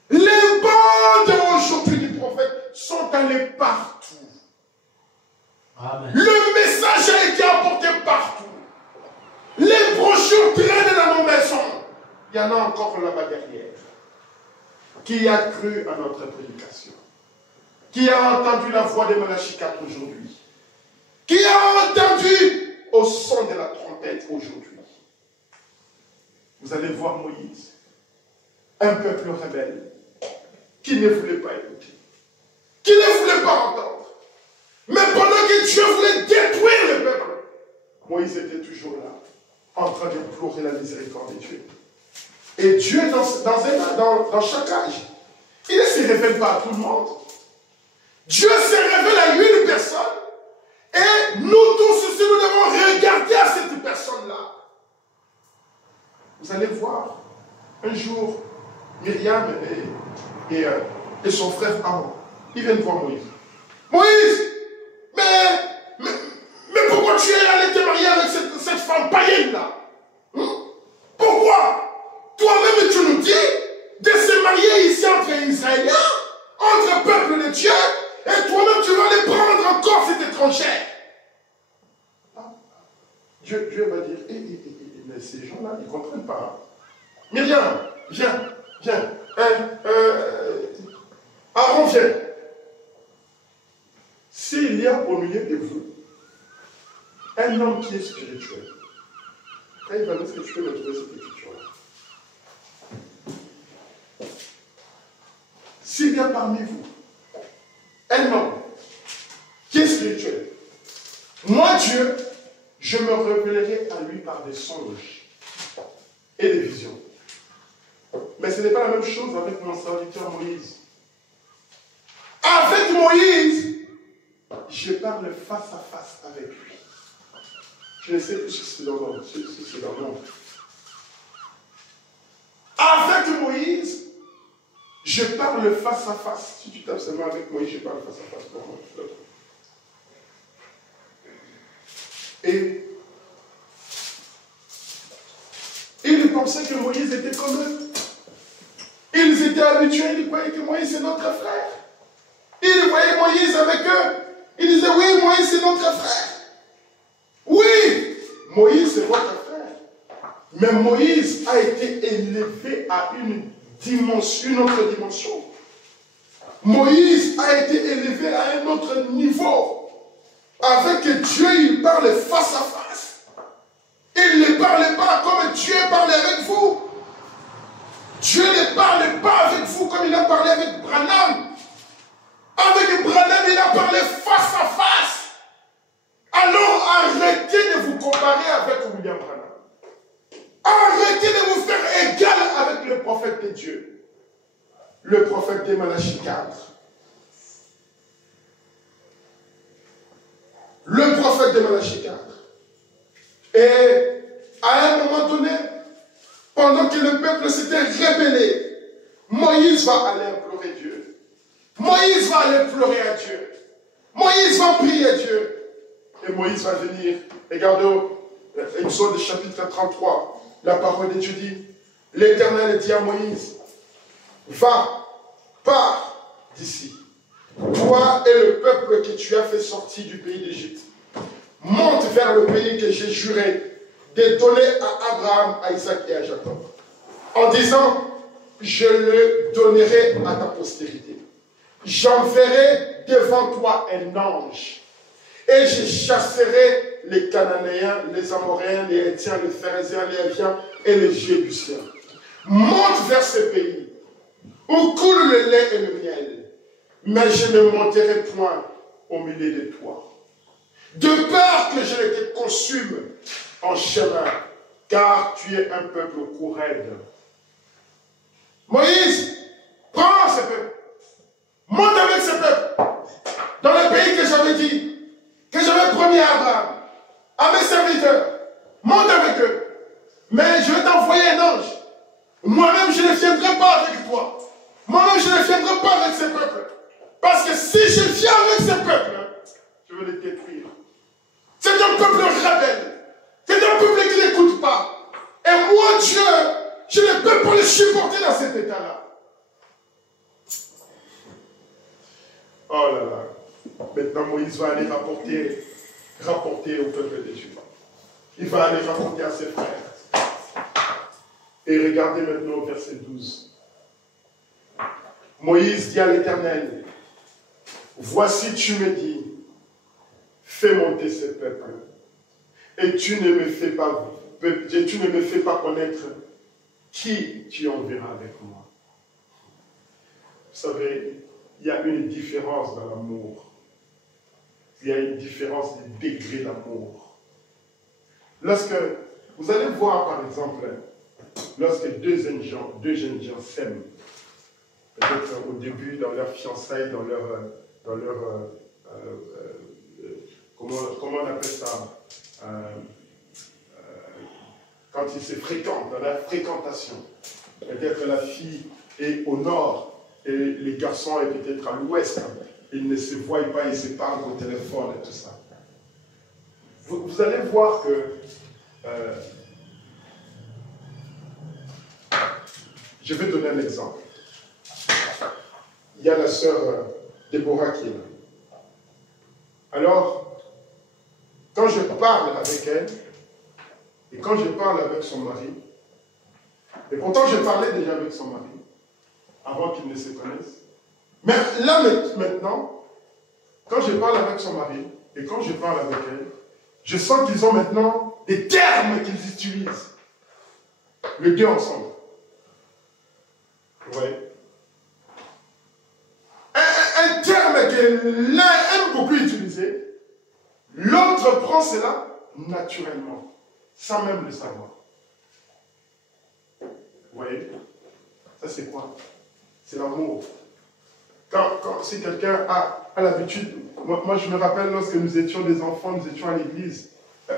Les bandes aujourd'hui du prophète sont allées partout. Amen. Le message a été apporté partout. Les brochures traînent dans nos maisons. Il y en a encore là-bas derrière. Qui a cru à notre prédication? Qui a entendu la voix de Malachie 4 aujourd'hui? Qui a entendu au son de la trompette aujourd'hui? Vous allez voir Moïse, un peuple rebelle, qui ne voulait pas écouter, qui ne voulait pas entendre. Mais pendant que Dieu voulait détruire le peuple, Moïse était toujours là, en train d'implorer la miséricorde de Dieu. Et Dieu, dans chaque âge, il ne se révèle pas à tout le monde. Dieu se révèle à une personne, et nous tous aussi, nous devons regarder à cette personne-là. Vous allez voir, un jour, Myriam et son frère Aaron, ils viennent voir Moïse. Moïse, mais pourquoi tu es allé te marier avec cette femme païenne-là? Pourquoi? Toi-même, tu nous dis de se marier ici entre Israéliens, entre peuple de Dieu, et toi-même, tu vas aller prendre encore cette étrangère. Dieu va dire, mais ces gens-là, ils ne comprennent pas. Myriam, viens. Aaron, viens. S'il y a au milieu de vous un homme qui est spirituel, quand il va dire ce que tu peux me trouver cette écriture-là. S'il y a parmi vous un homme qui est spirituel, moi, Dieu, je me révélerai à lui par des songes et des visions. Mais ce n'est pas la même chose avec mon serviteur Moïse. Avec Moïse, je parle face à face avec lui. Je ne sais plus si c'est dans le monde. Avec Moïse, je parle face à face. Si tu tapes seulement avec Moïse, je parle face à face pour moi. Et il pensait que Moïse était comme eux. Ils étaient habitués, ils croyaient que Moïse c'est notre frère. Ils voyaient Moïse avec eux. Ils disaient, oui, Moïse c'est notre frère. Oui, Moïse c'est votre frère. Mais Moïse a été élevé à une autre dimension. Moïse a été élevé à un autre niveau. Avec Dieu, il parle face à face. Il ne parle pas comme Dieu parle avec vous. Dieu ne parle pas avec vous comme il a parlé avec Branham. Avec Branham, il a parlé face à face. Alors arrêtez de vous comparer avec William Branham. Arrêtez de vous faire égal avec le prophète de Dieu. Le prophète de Malachie 4. Le prophète de Malachie 4. Et à un moment donné, pendant que le peuple s'était rébellé, Moïse va aller implorer Dieu. Moïse va aller pleurer à Dieu. Moïse va prier à Dieu. Et Moïse va venir. Regardez Exode chapitre 33. La parole de Dieu dit, l'Éternel dit à Moïse, va, pars d'ici. Toi et le peuple que tu as fait sortir du pays d'Égypte, monte vers le pays que j'ai juré de donner à Abraham, à Isaac et à Jacob. En disant, je le donnerai à ta postérité. J'enverrai devant toi un ange. Et je chasserai les Cananéens, les Amoréens, les Hétiens, les Phérésiens, les Héviens et les Jébusiens. Monte vers ce pays où coule le lait et le miel. Mais je ne monterai point au milieu de toi. De peur que je ne te consume en chemin, car tu es un peuple courraide. Moïse, prends ce peuple. Monte avec ce peuple. Dans le pays que j'avais dit, que j'avais promis à Abraham, à mes serviteurs. Monte avec eux. Mais je vais t'envoyer un ange. Moi-même, je ne viendrai pas avec toi. Moi-même, je ne viendrai pas avec ce peuple. Parce que si je viens avec ce peuple, je vais les détruire. C'est un peuple rebelle. C'est un peuple qui n'écoute pas. Et moi, Dieu, je ne peux pas le supporter dans cet état-là. Oh là là. Maintenant, Moïse va aller rapporter au peuple de Dieu. Il va aller rapporter à ses frères. Et regardez maintenant au verset 12. Moïse dit à l'Éternel, voici tu me dis, fais monter ce peuple, et tu ne me fais pas connaître qui tu enverras avec moi. Vous savez, il y a une différence dans l'amour. Il y a une différence de degré d'amour. Lorsque vous allez voir, par exemple, lorsque deux jeunes gens s'aiment, peut-être au début, dans leur fiançailles, dans leur comment on appelle ça, quand ils se fréquentent, dans la fréquentation. Peut-être la fille est au nord et les garçons est peut-être à l'ouest. Ils ne se voient pas, ils se parlent au téléphone et tout ça. Vous allez voir que je vais donner un exemple. Il y a la sœur Déborah qui est là. Alors, quand je parle avec elle, et quand je parle avec son mari, et pourtant je parlais déjà avec son mari, avant qu'ils ne se connaissent, mais là maintenant, quand je parle avec son mari, et quand je parle avec elle, je sens qu'ils ont maintenant des termes qu'ils utilisent, les deux ensemble. Vous voyez? Un terme que l'un aime beaucoup utiliser, l'autre prend cela naturellement, sans même le savoir. Vous voyez? Ça c'est quoi? C'est l'amour. Si quelqu'un a l'habitude, moi je me rappelle lorsque nous étions des enfants, nous étions à l'église,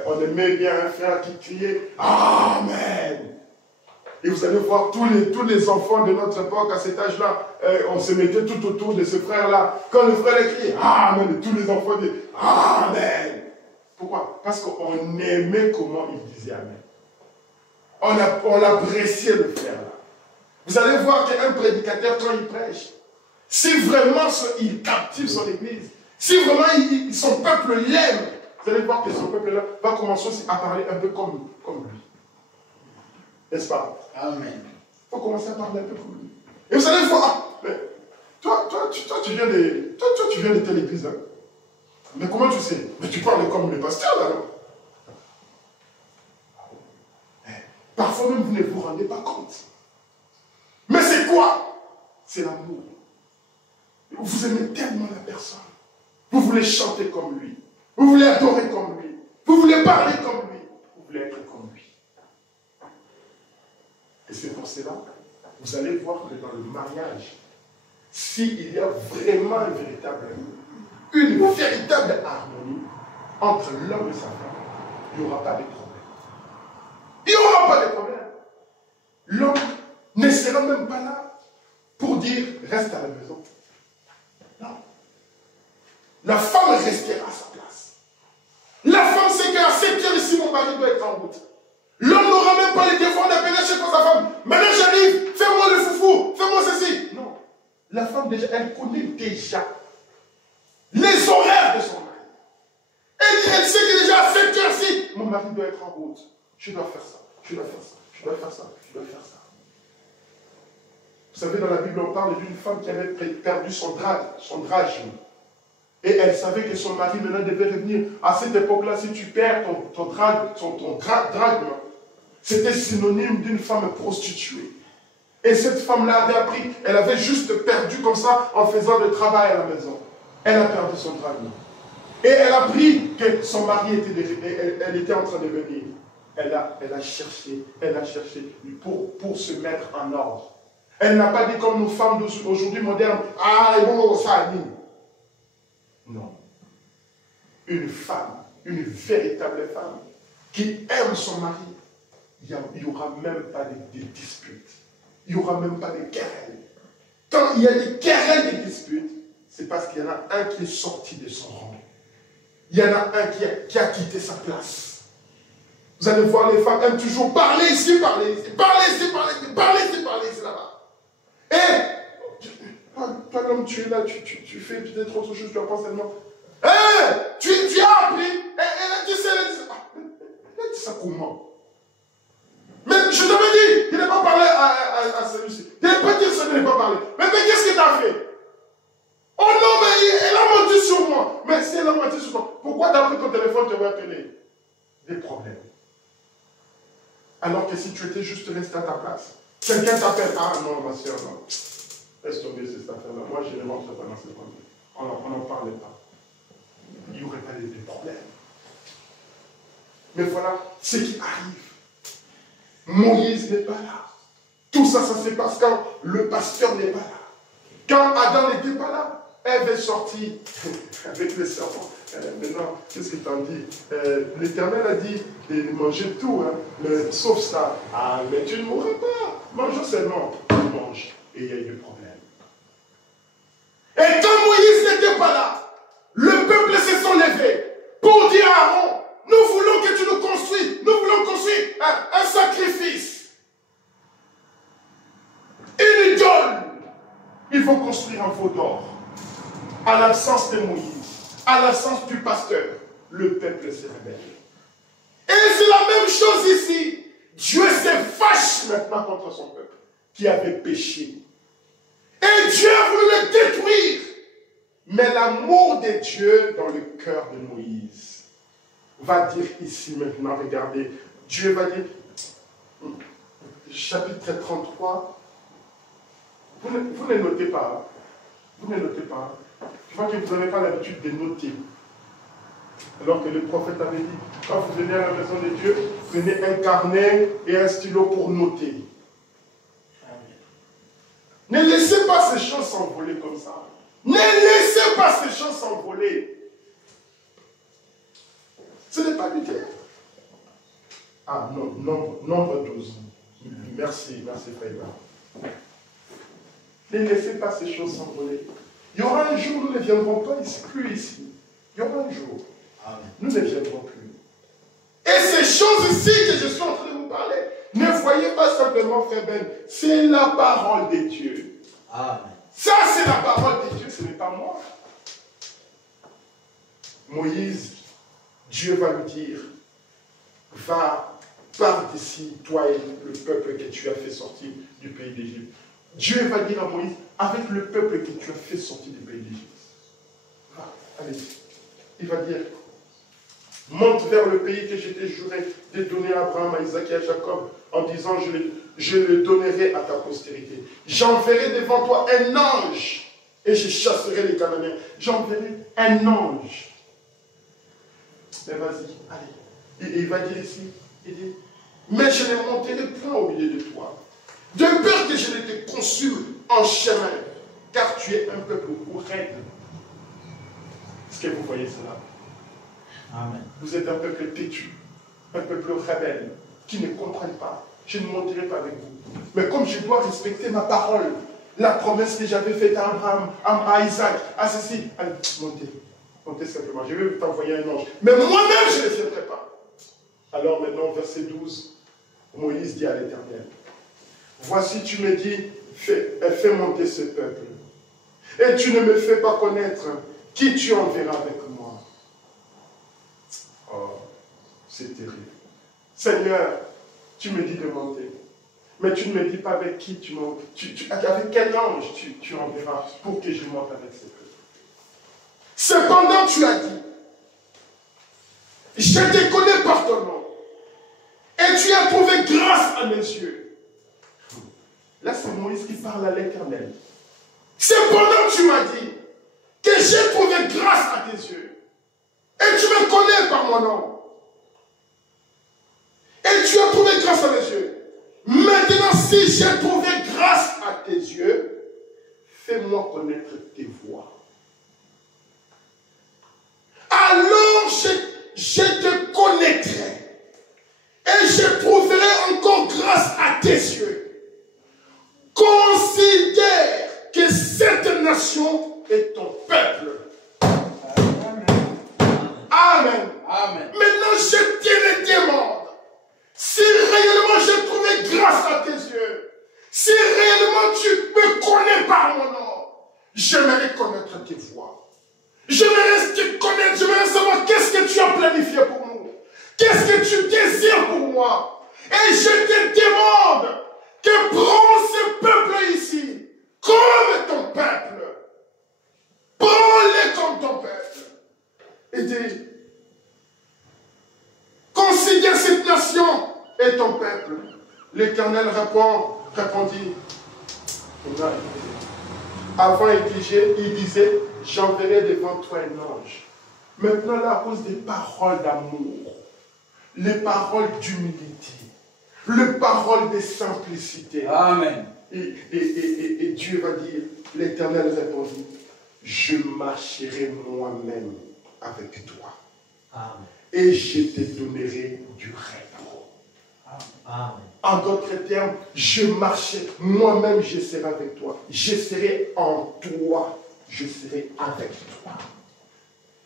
on aimait bien un frère qui criait « Amen ». Et vous allez voir tous les enfants de notre époque, à cet âge-là, on se mettait tout autour de ce frère-là. Quand le frère a crié « Amen », tous les enfants disaient « Amen ». Pourquoi? Parce qu'on aimait comment il disait « Amen ». On appréciait le frère-là. Vous allez voir qu'un prédicateur, quand il prêche, si vraiment il captive son église, si vraiment son peuple l'aime, vous allez voir que son peuple-là va commencer aussi à parler un peu comme lui. N'est-ce pas? Amen. Il faut commencer à parler un peu comme lui. Et vous allez voir, mais toi, tu viens de telle église. Hein? Mais comment tu sais? Mais tu parles comme le pasteur là. Parfois même, vous ne vous rendez pas compte. Mais c'est quoi? C'est l'amour. Vous aimez tellement la personne. Vous voulez chanter comme lui. Vous voulez adorer comme lui. Vous voulez parler comme lui. Vous voulez être comme lui. Et c'est pour cela, vous allez voir que dans le mariage, s'il y a vraiment une véritable harmonie entre l'homme et sa femme, il n'y aura pas de problème. Il n'y aura pas de problème. L'homme ne sera même pas là pour dire reste à la maison. Non. La femme restera à sa place. La femme sait qu'à 7 heures ici, mon mari doit être en route. L'homme n'aura même pas les défauts d'appeler chez sa femme. Maintenant j'arrive, fais-moi le foufou, fais-moi ceci. Non. La femme déjà, elle connaît déjà les horaires de son mari. Elle sait que déjà à 7 heures-ci, mon mari doit être en route. Je dois faire ça, je dois faire ça, je dois faire ça, je dois faire ça. Vous savez, dans la Bible, on parle d'une femme qui avait perdu son drachme. Et elle savait que son mari maintenant devait revenir. À cette époque-là, si tu perds ton drachme, c'était synonyme d'une femme prostituée. Et cette femme-là avait appris, elle avait juste perdu comme ça en faisant le travail à la maison. Elle a perdu son drachme. Et elle a appris que son mari elle était en train de venir. Elle a cherché pour se mettre en ordre. Elle n'a pas dit comme nos femmes d'aujourd'hui modernes, ah, bon, ça anime. Non. Une femme, une véritable femme, qui aime son mari, il n'y aura même pas de disputes. Il n'y aura même pas de querelles. Quand il y a des querelles, des disputes, c'est parce qu'il y en a un qui est sorti de son rang. Il y en a un qui a quitté sa place. Vous allez voir, les femmes aiment toujours parler ici, parler ici, parler ici, parler ici, parler ici, parler ici, là-bas. Et, toi, l'homme, tu es là, tu fais peut-être autre chose, tu as pas seulement. Tu as appris, elle a dit ça, elle a dit ça comment? Mais je t'avais dit, il n'est pas parlé à celui-ci. Il n'est pas dit ça, il n'est pas parlé. Mais qu'est-ce que tu as fait? Oh non, mais elle a menti sur moi. Mais si elle a menti sur toi, pourquoi tu as pris ton téléphone, tu vas appeler? Des problèmes. Alors que si tu étais juste resté à ta place, quelqu'un t'appelle, ah non, ma soeur, non. Laisse tomber cette affaire-là. Moi, je ne rentre pas dans ces problèmes. On n'en parlait pas. Il n'y aurait pas de problème. Mais voilà ce qui arrive. Moïse n'est pas là. Tout ça, ça se passe quand le pasteur n'est pas là. Quand Adam n'était pas là, Ève est sortie avec le serpent. Maintenant, qu'est-ce que tu en dis? L'Éternel a dit de manger tout, hein, sauf ça. Ah, mais tu ne mourras pas. Mange seulement. Tu manges. Et il y a eu des problèmes. Et quand Moïse n'était pas là, le peuple se sont levés pour dire à Aaron, nous voulons que tu nous construises, nous voulons construire un sacrifice. Une idole. Il faut construire un veau d'or. À l'absence de Moïse, à l'absence du pasteur, le peuple se rebelle. Et c'est la même chose ici. Dieu se fâche maintenant contre son peuple qui avait péché. Et Dieu a voulu le détruire. Mais l'amour de Dieu dans le cœur de Moïse va dire ici maintenant, regardez, Dieu va dire, chapitre 33, vous ne notez pas, vous ne notez pas. Je vois que vous n'avez pas l'habitude de noter. Alors que le prophète avait dit, quand vous venez à la maison de Dieu, prenez un carnet et un stylo pour noter. Ne laissez pas ces choses s'envoler comme ça. Ne laissez pas ces choses s'envoler. Ce n'est pas du théâtre. Ah non, nombre 12. Merci frère. Ne laissez pas ces choses s'envoler. Il y aura un jour où nous ne viendrons pas ici, plus ici. Il y aura un jour. Nous ne viendrons plus. Et ces choses ici que je suis en train de vous parler, Ne voyez pas simplement, frère Ben, c'est la parole de Dieu. Amen. Ça, c'est la parole de Dieu, ce n'est pas moi. Moïse, Dieu va lui dire, va, pars d'ici, toi et le peuple que tu as fait sortir du pays d'Égypte. Dieu va dire à Moïse, avec le peuple que tu as fait sortir du pays d'Égypte. Va, allez. Il va dire, monte vers le pays que je t'ai juré de donner à Abraham, à Isaac et à Jacob, en disant, je le donnerai à ta postérité. J'enverrai devant toi un ange, et je chasserai les Cananéens. J'enverrai un ange. Mais vas-y, allez. Et il va dire ici, il dit, mais je ne monterai point au milieu de toi, de peur que je ne te consume en chemin, car tu es un peuple raide. Est-ce que vous voyez cela? Amen. Vous êtes un peuple têtu, un peuple rebelle, qui ne comprenne pas. Je ne monterai pas avec vous. Mais comme je dois respecter ma parole, la promesse que j'avais faite à Abraham, à Isaac, à ceci, allez, montez. Montez simplement. Je vais t'envoyer un ange. Mais moi-même, je ne le ferai pas. Alors maintenant, verset 12, Moïse dit à l'Éternel, voici tu me dis, fais monter ce peuple. Et tu ne me fais pas connaître qui tu enverras avec moi. Oh, c'est terrible. Seigneur, tu me dis de monter. Mais tu ne me dis pas avec qui tu montes. Avec quel ange tu enverras pour que je monte avec ce peuple. Cependant, tu as dit, je te connais par ton nom. Et tu as trouvé grâce à mes yeux. Là, c'est Moïse qui parle à l'Éternel. Cependant, tu m'as dit que j'ai trouvé grâce à tes yeux. Et tu me connais par mon nom. Et tu as trouvé grâce à mes yeux. Maintenant, si j'ai trouvé grâce à tes yeux, fais-moi connaître tes voies. Alors je te connaîtrai. Et je trouverai encore grâce à tes yeux. Considère que cette nation est ton peuple. Amen. Amen. Amen. Maintenant, je te le demande. Si réellement j'ai trouvé grâce à tes yeux, si réellement tu me connais par mon nom, j'aimerais connaître tes voies. J'aimerais te connaître, j'aimerais savoir qu'est-ce que tu as planifié pour nous. Qu'est-ce que tu désires pour moi. Et je te demande que prends ce peuple ici comme ton peuple. Prends-les comme ton peuple. Et dis, considère cette nation et ton peuple. L'Éternel répondit. Avant, il disait, j'enverrai devant toi un ange. Maintenant, là, à cause des paroles d'amour, les paroles d'humilité, les paroles de simplicité. Amen. Et Dieu va dire, l'Éternel répondit, je marcherai moi-même avec toi. Amen. Et je te donnerai du repos. Amen. En d'autres termes, je marcherai, moi-même je serai avec toi. Je serai en toi. Je serai avec toi.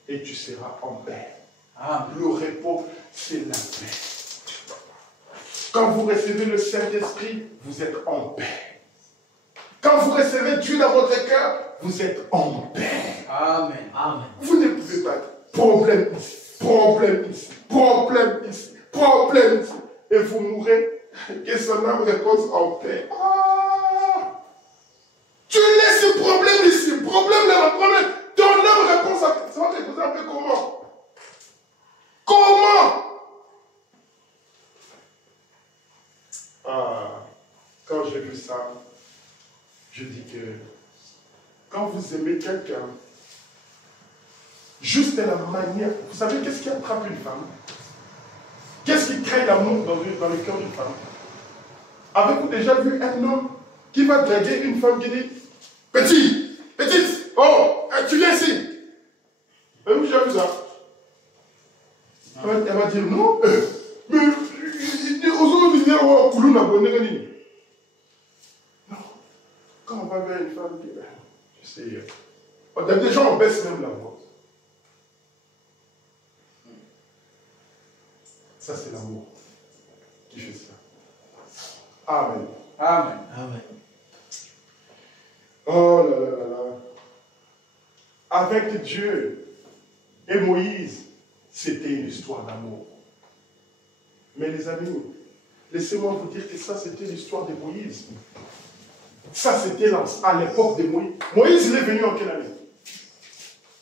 Et tu seras en paix. Amen. Le repos, c'est la paix. Quand vous recevez le Saint-Esprit, vous êtes en paix. Quand vous recevez Dieu dans votre cœur, vous êtes en paix. Amen. Amen. Vous ne pouvez pas être problème ici, problème ici, problème ici, problème ici. Et vous mourrez, que son âme repose en paix. Ah! Tu laisses ce problème ici, problème là, problème. Ton âme repose en paix. Ça va te poser un peu comment? Comment? Ah, quand j'ai vu ça, je dis que quand vous aimez quelqu'un, juste la manière, vous savez qu'est-ce qui attrape une femme? Qu'est-ce qui crée l'amour dans le cœur d'une femme? Avez-vous déjà vu un homme qui va draguer une femme qui dit petite, oh, tu viens ici? Avez-vous déjà vu ça? Elle va dire non, mais aujourd'hui, non. Quand on va vers une femme, tu sais, des gens, on baisse même la voix. Ça, c'est l'amour qui fait ça. Amen. Amen. Amen. Oh là là là là. Avec Dieu et Moïse, c'était une histoire d'amour. Mais les amis, laissez-moi vous dire que ça, c'était l'histoire de Moïse. Ça, c'était à l'époque de Moïse. Moïse, il est venu en quelle année?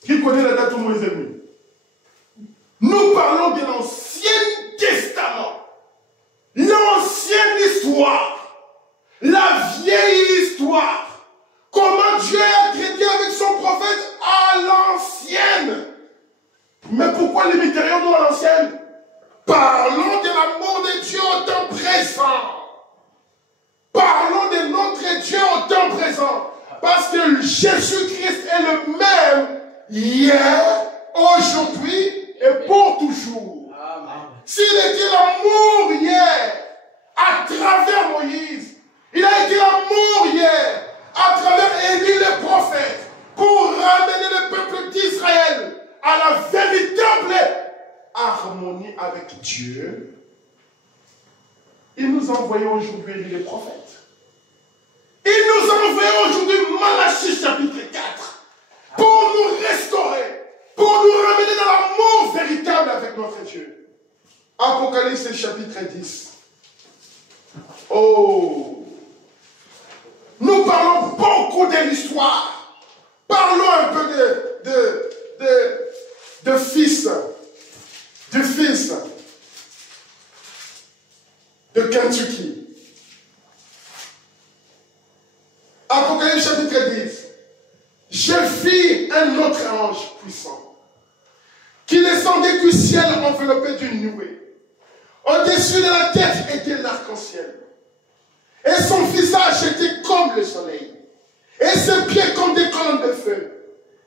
Qui connaît la date où Moïse est venu? Nous parlons de l'Ancien Testament. L'ancienne histoire. La vieille histoire. Comment Dieu a traité avec son prophète à l'ancienne. Mais pourquoi limitérions-nous à l'ancienne? Parlons de l'amour de Dieu au temps présent. Parlons de notre Dieu au temps présent. Parce que Jésus-Christ est le même hier, aujourd'hui et pour toujours. S'il était l'amour hier, à travers Moïse, il a été l'amour hier, à travers Élie le prophète, pour ramener le peuple d'Israël à la véritable harmonie avec Dieu. Il nous a envoyé aujourd'hui Élie le prophète. Il nous a envoyé aujourd'hui Malachie chapitre 4 pour nous restaurer, pour nous ramener dans l'amour véritable avec notre Dieu. Apocalypse chapitre 10. Oh! Nous parlons beaucoup de l'histoire. Parlons un peu du fils de Kentucky. Apocalypse chapitre 10. Je vis un autre ange puissant qui descendait du ciel enveloppé d'une nuée. Au-dessus de la tête était l'arc-en-ciel. Et son visage était comme le soleil. Et ses pieds comme des colonnes de feu.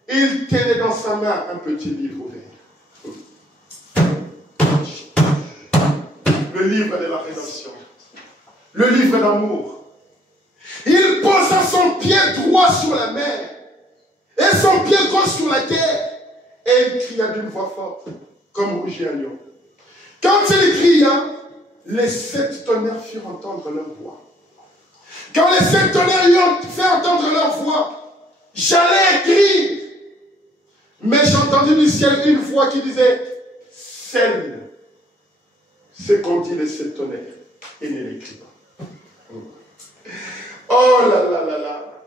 Et il tenait dans sa main un petit livre ouvert. Le livre de la rédemption. Le livre d'amour. Il posa son pied droit sur la mer et son pied gauche sur la terre. Et il cria d'une voix forte, comme rugit un lion. Quand il cria, les 7 tonnerres firent entendre leur voix. Quand les 7 tonnerres lui ont fait entendre leur voix, j'allais écrire. Mais j'ai entendu du ciel une voix qui disait, scelle ce qu'ont dit les 7 tonnerres et ne l'écris pas. Oh là là là là.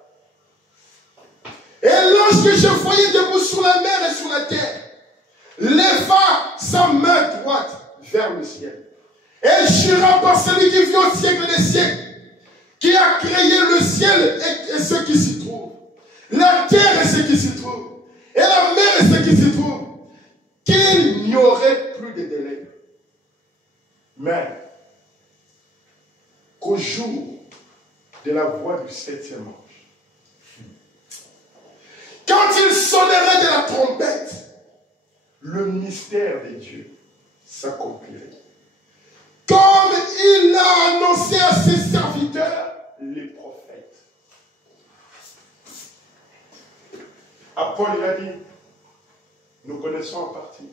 Et l'ange que je voyais debout sur la mer et sur la terre, leva sa main droite vers le ciel. Et jura par celui qui vit au siècle des siècles, qui a créé le ciel et ce qui s'y trouve, la terre et ce qui s'y trouve, et la mer et ce qui s'y trouve, qu'il n'y aurait plus de délai. Mais qu'au jour de la voix du 7e ange, quand il sonnerait de la trompette, le mystère de Dieu s'accomplirait. Comme il l'a annoncé à ses serviteurs, les prophètes. À Paul, il a dit, nous connaissons en partie,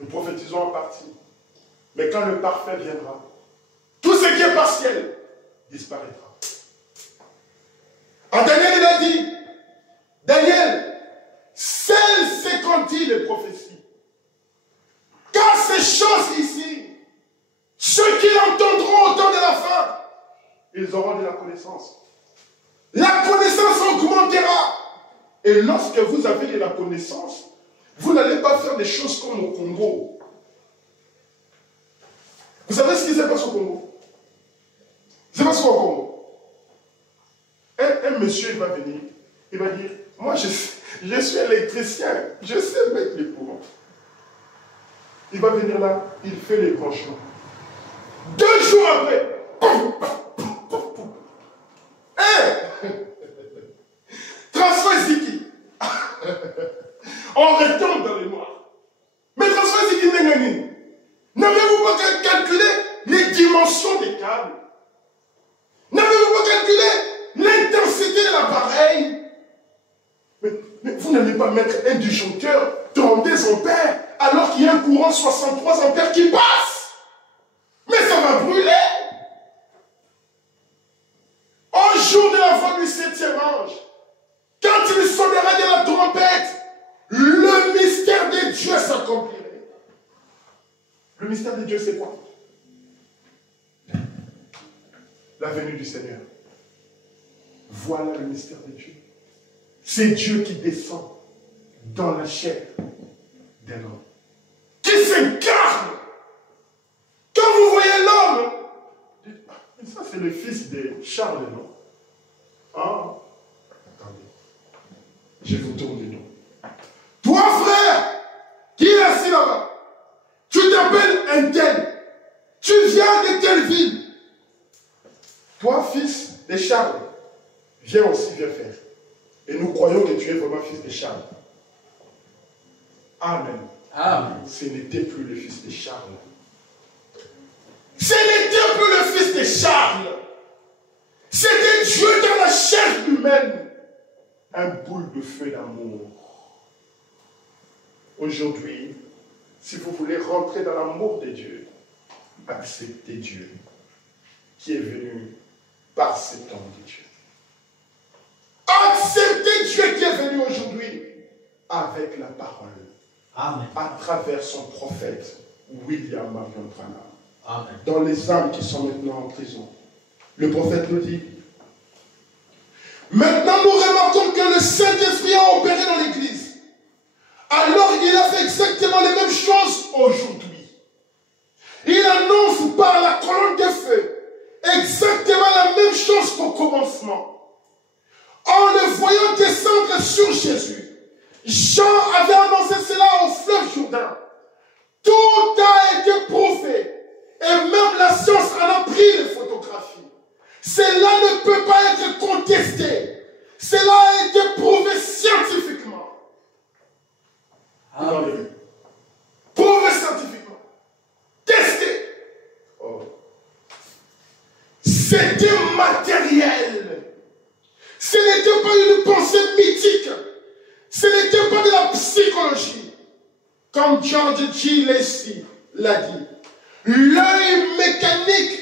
nous prophétisons en partie, mais quand le parfait viendra, tout ce qui est partiel disparaîtra. En Daniel, il a dit, Daniel, celles ce qu'ont dit les prophéties, car ces choses ici, ceux qui l'entendront au temps de la fin, ils auront de la connaissance. La connaissance augmentera. Et lorsque vous avez de la connaissance, vous n'allez pas faire des choses comme au Congo. Vous savez ce qui s'est passé au Congo? C'est passé au Congo. Un monsieur, il va venir, il va dire, moi je suis électricien, je sais mettre les courants. Il va venir là, il fait les branchements. 2 jours après, transfert Ziki. On retombe dans les noirs. Mais transfert Ziki Nengani. N'avez-vous pas calculé les dimensions des câbles? N'avez-vous pas calculé l'intensité de l'appareil? Mais vous n'allez pas mettre un disjoncteur 32 ampères alors qu'il y a un courant 63 ampères qui passe. Mais ça va brûler. jour de la voix du 7e ange, quand il sonnera de la trompette, le mystère de Dieu s'accomplirait. Le mystère de Dieu, c'est quoi? La venue du Seigneur. Voilà le mystère de Dieu. C'est Dieu qui descend dans la chair d'un homme, qui s'incarne. Quand vous voyez l'homme, ça c'est le fils de Charles, non? Ah, attendez, je vous tourne le nom. Toi, frère, qui est assis là-bas, tu t'appelles un tel, tu viens de telle ville. Toi, fils de Charles, viens aussi, viens faire. Et nous croyons que tu es vraiment fils de Charles. Amen. Amen. Ce n'était plus le fils de Charles. Ce n'était plus le fils de Charles. C'était Dieu dans la chair humaine. Un boule de feu d'amour. Aujourd'hui, si vous voulez rentrer dans l'amour de Dieu, acceptez Dieu qui est venu par cet homme de Dieu. Acceptez Dieu qui est venu aujourd'hui avec la parole. Amen. À travers son prophète William Marion Branham. Amen. Dans les âmes qui sont maintenant en prison. Le prophète nous dit, maintenant nous remarquons que le Saint-Esprit a opéré dans l'Église. Alors il a fait exactement les mêmes choses aujourd'hui. Il annonce par la colonne de feu exactement la même chose qu'au commencement. En le voyant descendre sur Jésus, Jean avait annoncé cela au fleuve Jourdain. Tout a été prouvé. Et même la science en a pris les photographies. Cela ne peut pas être contesté. Cela a été prouvé scientifiquement. Amen. Prouvé scientifiquement. Testé. Oh. C'était matériel. Ce n'était pas une pensée mythique. Ce n'était pas de la psychologie. Comme George G. Lacey l'a dit. L'œil mécanique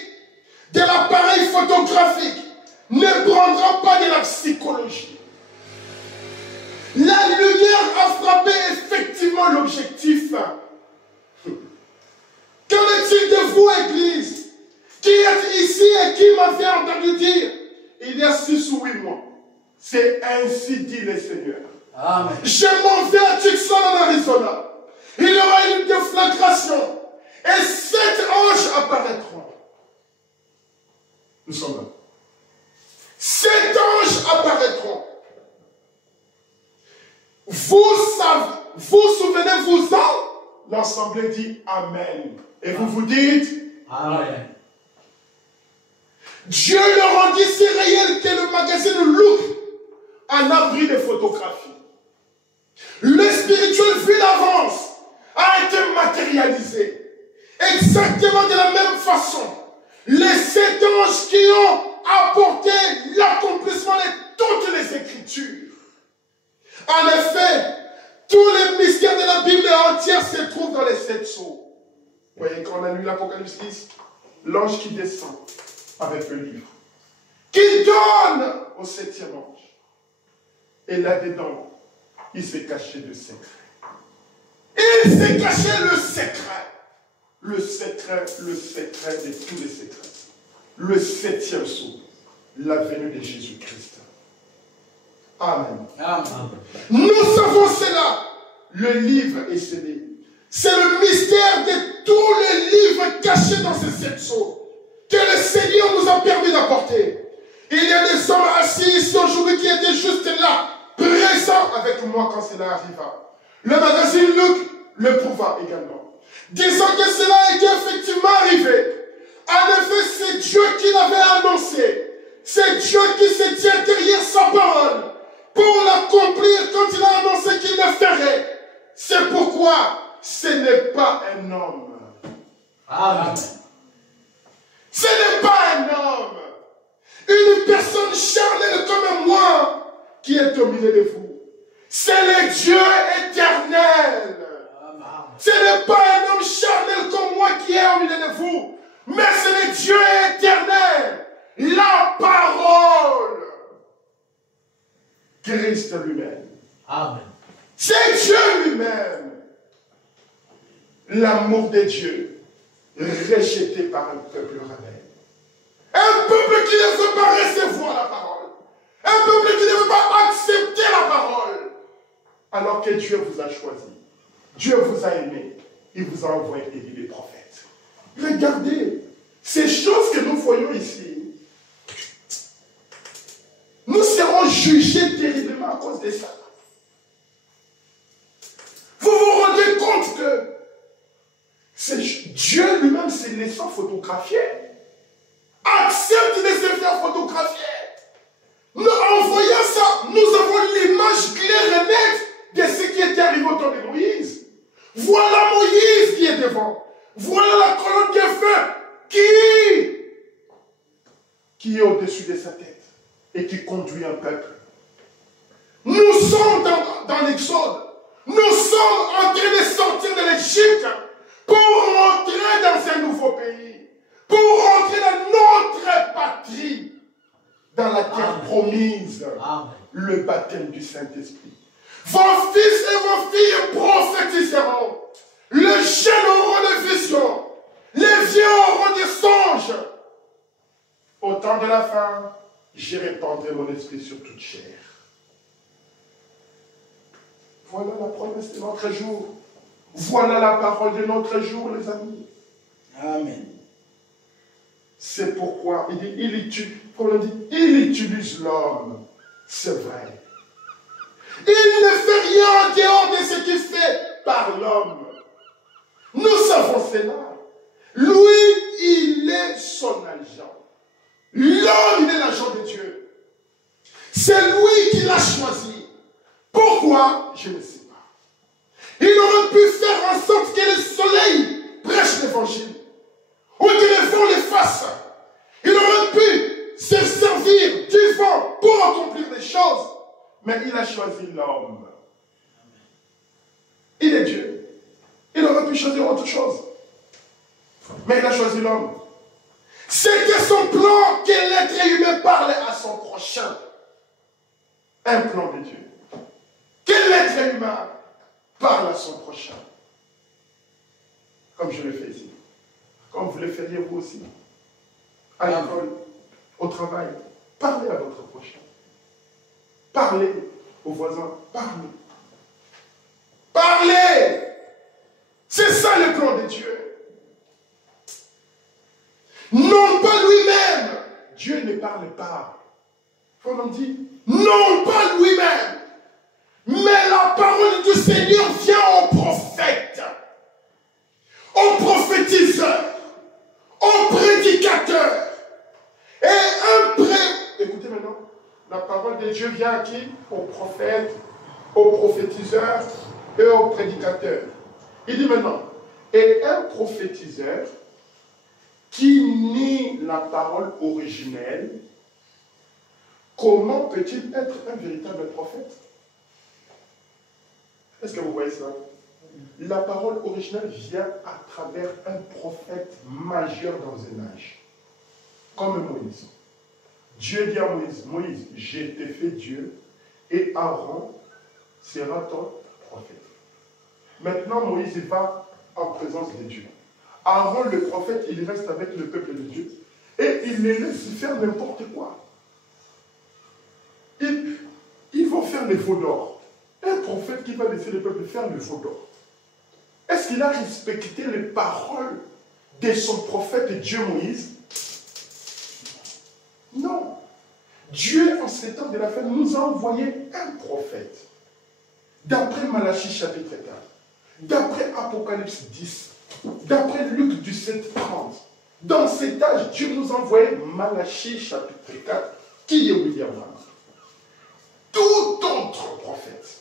de l'appareil photographique ne prendra pas de la psychologie. La lumière a frappé effectivement l'objectif. Qu'en est-il de vous, Église, qui êtes ici et qui m'avez entendu dire il y a 6 ou 8 mois, c'est ainsi dit le Seigneur. Amen. Je m'en vais à Tucson en Arizona. Il y aura une déflagration. Et 7 anges apparaîtront. Nous sommes là. 7 anges apparaîtront. Vous souvenez-vous-en? L'assemblée dit Amen. Et vous vous dites Amen. Dieu le rendit si réel que le magazine Look en a pris des photographies. Le spirituel vu d'avance a été matérialisé. Exactement de la même façon. Les 7 anges qui ont apporté l'accomplissement de toutes les Écritures. En effet, tous les mystères de la Bible entière se trouvent dans les 7 sceaux. Vous voyez, quand on a lu l'Apocalypse 10, l'ange qui descend avec le livre, qui donne au 7e ange. Et là-dedans, il s'est caché le secret. Il s'est caché le secret. Le secret de tous les secrets. Le 7e sceau, la venue de Jésus-Christ. Amen. Amen. Nous savons cela. Le livre est scellé. C'est le mystère de tous les livres cachés dans ces 7 sceaux que le Seigneur nous a permis d'apporter. Il y a des hommes assis ici aujourd'hui qui étaient juste là, présents avec moi quand cela arriva. Le magazine Luc le prouva également. Disant que cela était effectivement arrivé. En effet, c'est Dieu qui l'avait annoncé. C'est Dieu qui se tient derrière sa parole pour l'accomplir quand il a annoncé qu'il le ferait. C'est pourquoi ce n'est pas un homme. Amen. Ce n'est pas un homme. Une personne charnelle comme moi qui est au milieu de vous. C'est le Dieu éternel. Ce n'est pas un homme charnel comme moi qui est au milieu de vous, mais c'est le Dieu éternel, la parole. Christ lui-même. Amen. C'est Dieu lui-même. L'amour de Dieu, rejeté par un peuple rebelle. Un peuple qui ne veut pas recevoir la parole. Un peuple qui ne veut pas accepter la parole. Alors que Dieu vous a choisi. Dieu vous a aimé. Il vous a envoyé Élie les prophètes. Regardez, ces choses que nous voyons ici, nous serons jugés terriblement à cause de ça. Vous vous rendez compte que Dieu lui-même s'est laissé photographier. Accepte de se faire photographier. En voyant ça, nous avons l'image claire et nette de ce qui était arrivé au temps de Moïse. Voilà Moïse qui est devant. Voilà la colonne de feu qui est au-dessus de sa tête et qui conduit un peuple. Nous sommes dans l'Exode. Nous sommes en train de sortir de l'Égypte pour rentrer dans un nouveau pays, pour rentrer dans notre patrie, dans la terre promise, le baptême du Saint-Esprit. Vos fils et vos filles prophétiseront, les jeunes auront des visions, les vieux auront des songes. Au temps de la fin, je répandrai mon esprit sur toute chair. Voilà la promesse de notre jour. Voilà la parole de notre jour, les amis. Amen. C'est pourquoi il utilise l'homme. C'est vrai. Il ne fait rien en dehors de ce qu'il fait par l'homme. Nous savons cela. Lui, il est son agent. L'homme, il est l'agent de Dieu. C'est lui qui l'a choisi. Pourquoi? Je ne sais pas. Il aurait pu faire en sorte que le soleil prêche l'évangile. Ou que le vent les fasse. Il aurait pu se servir du vent pour accomplir des choses. Mais il a choisi l'homme. Il est Dieu. Il aurait pu choisir autre chose. Mais il a choisi l'homme. C'était son plan que l'être humain parle à son prochain. Un plan de Dieu. Que l'être humain parle à son prochain. Comme je le fais ici. Comme vous le feriez vous aussi. À l'école, au travail. Parlez à votre prochain. Parlez aux voisins. Parlez. Parlez. C'est ça le plan de Dieu. Non pas lui-même. Dieu ne parle pas. Comme on dit, non pas lui-même. Mais la parole du Seigneur vient au prophète, au prophétiseur, au prédicateur. Et écoutez maintenant, la parole de Dieu vient à qui? Au prophète, au prophétiseur et au prédicateur. Il dit maintenant, et un prophétiseur qui nie la parole originelle, comment peut-il être un véritable prophète? Est-ce que vous voyez ça? La parole originale vient à travers un prophète majeur dans un âge, comme Moïse. Dieu dit à Moïse, Moïse, j'ai été fait Dieu, et Aaron sera ton prophète. Maintenant, Moïse va en présence de Dieu. Aaron, le prophète, il reste avec le peuple de Dieu, et il les laisse faire n'importe quoi. Ils vont faire les faux d'or. Un prophète qui va laisser le peuple faire le faux d'or. Est-ce qu'il a respecté les paroles de son prophète Dieu Moïse? Non. Dieu, en ces temps de la fin, nous a envoyé un prophète. D'après Malachie chapitre 4, d'après Apocalypse 10, d'après Luc 17, 30. Dans cet âge, Dieu nous a envoyé Malachie chapitre 4, qui est William Branham. Tout autre prophète,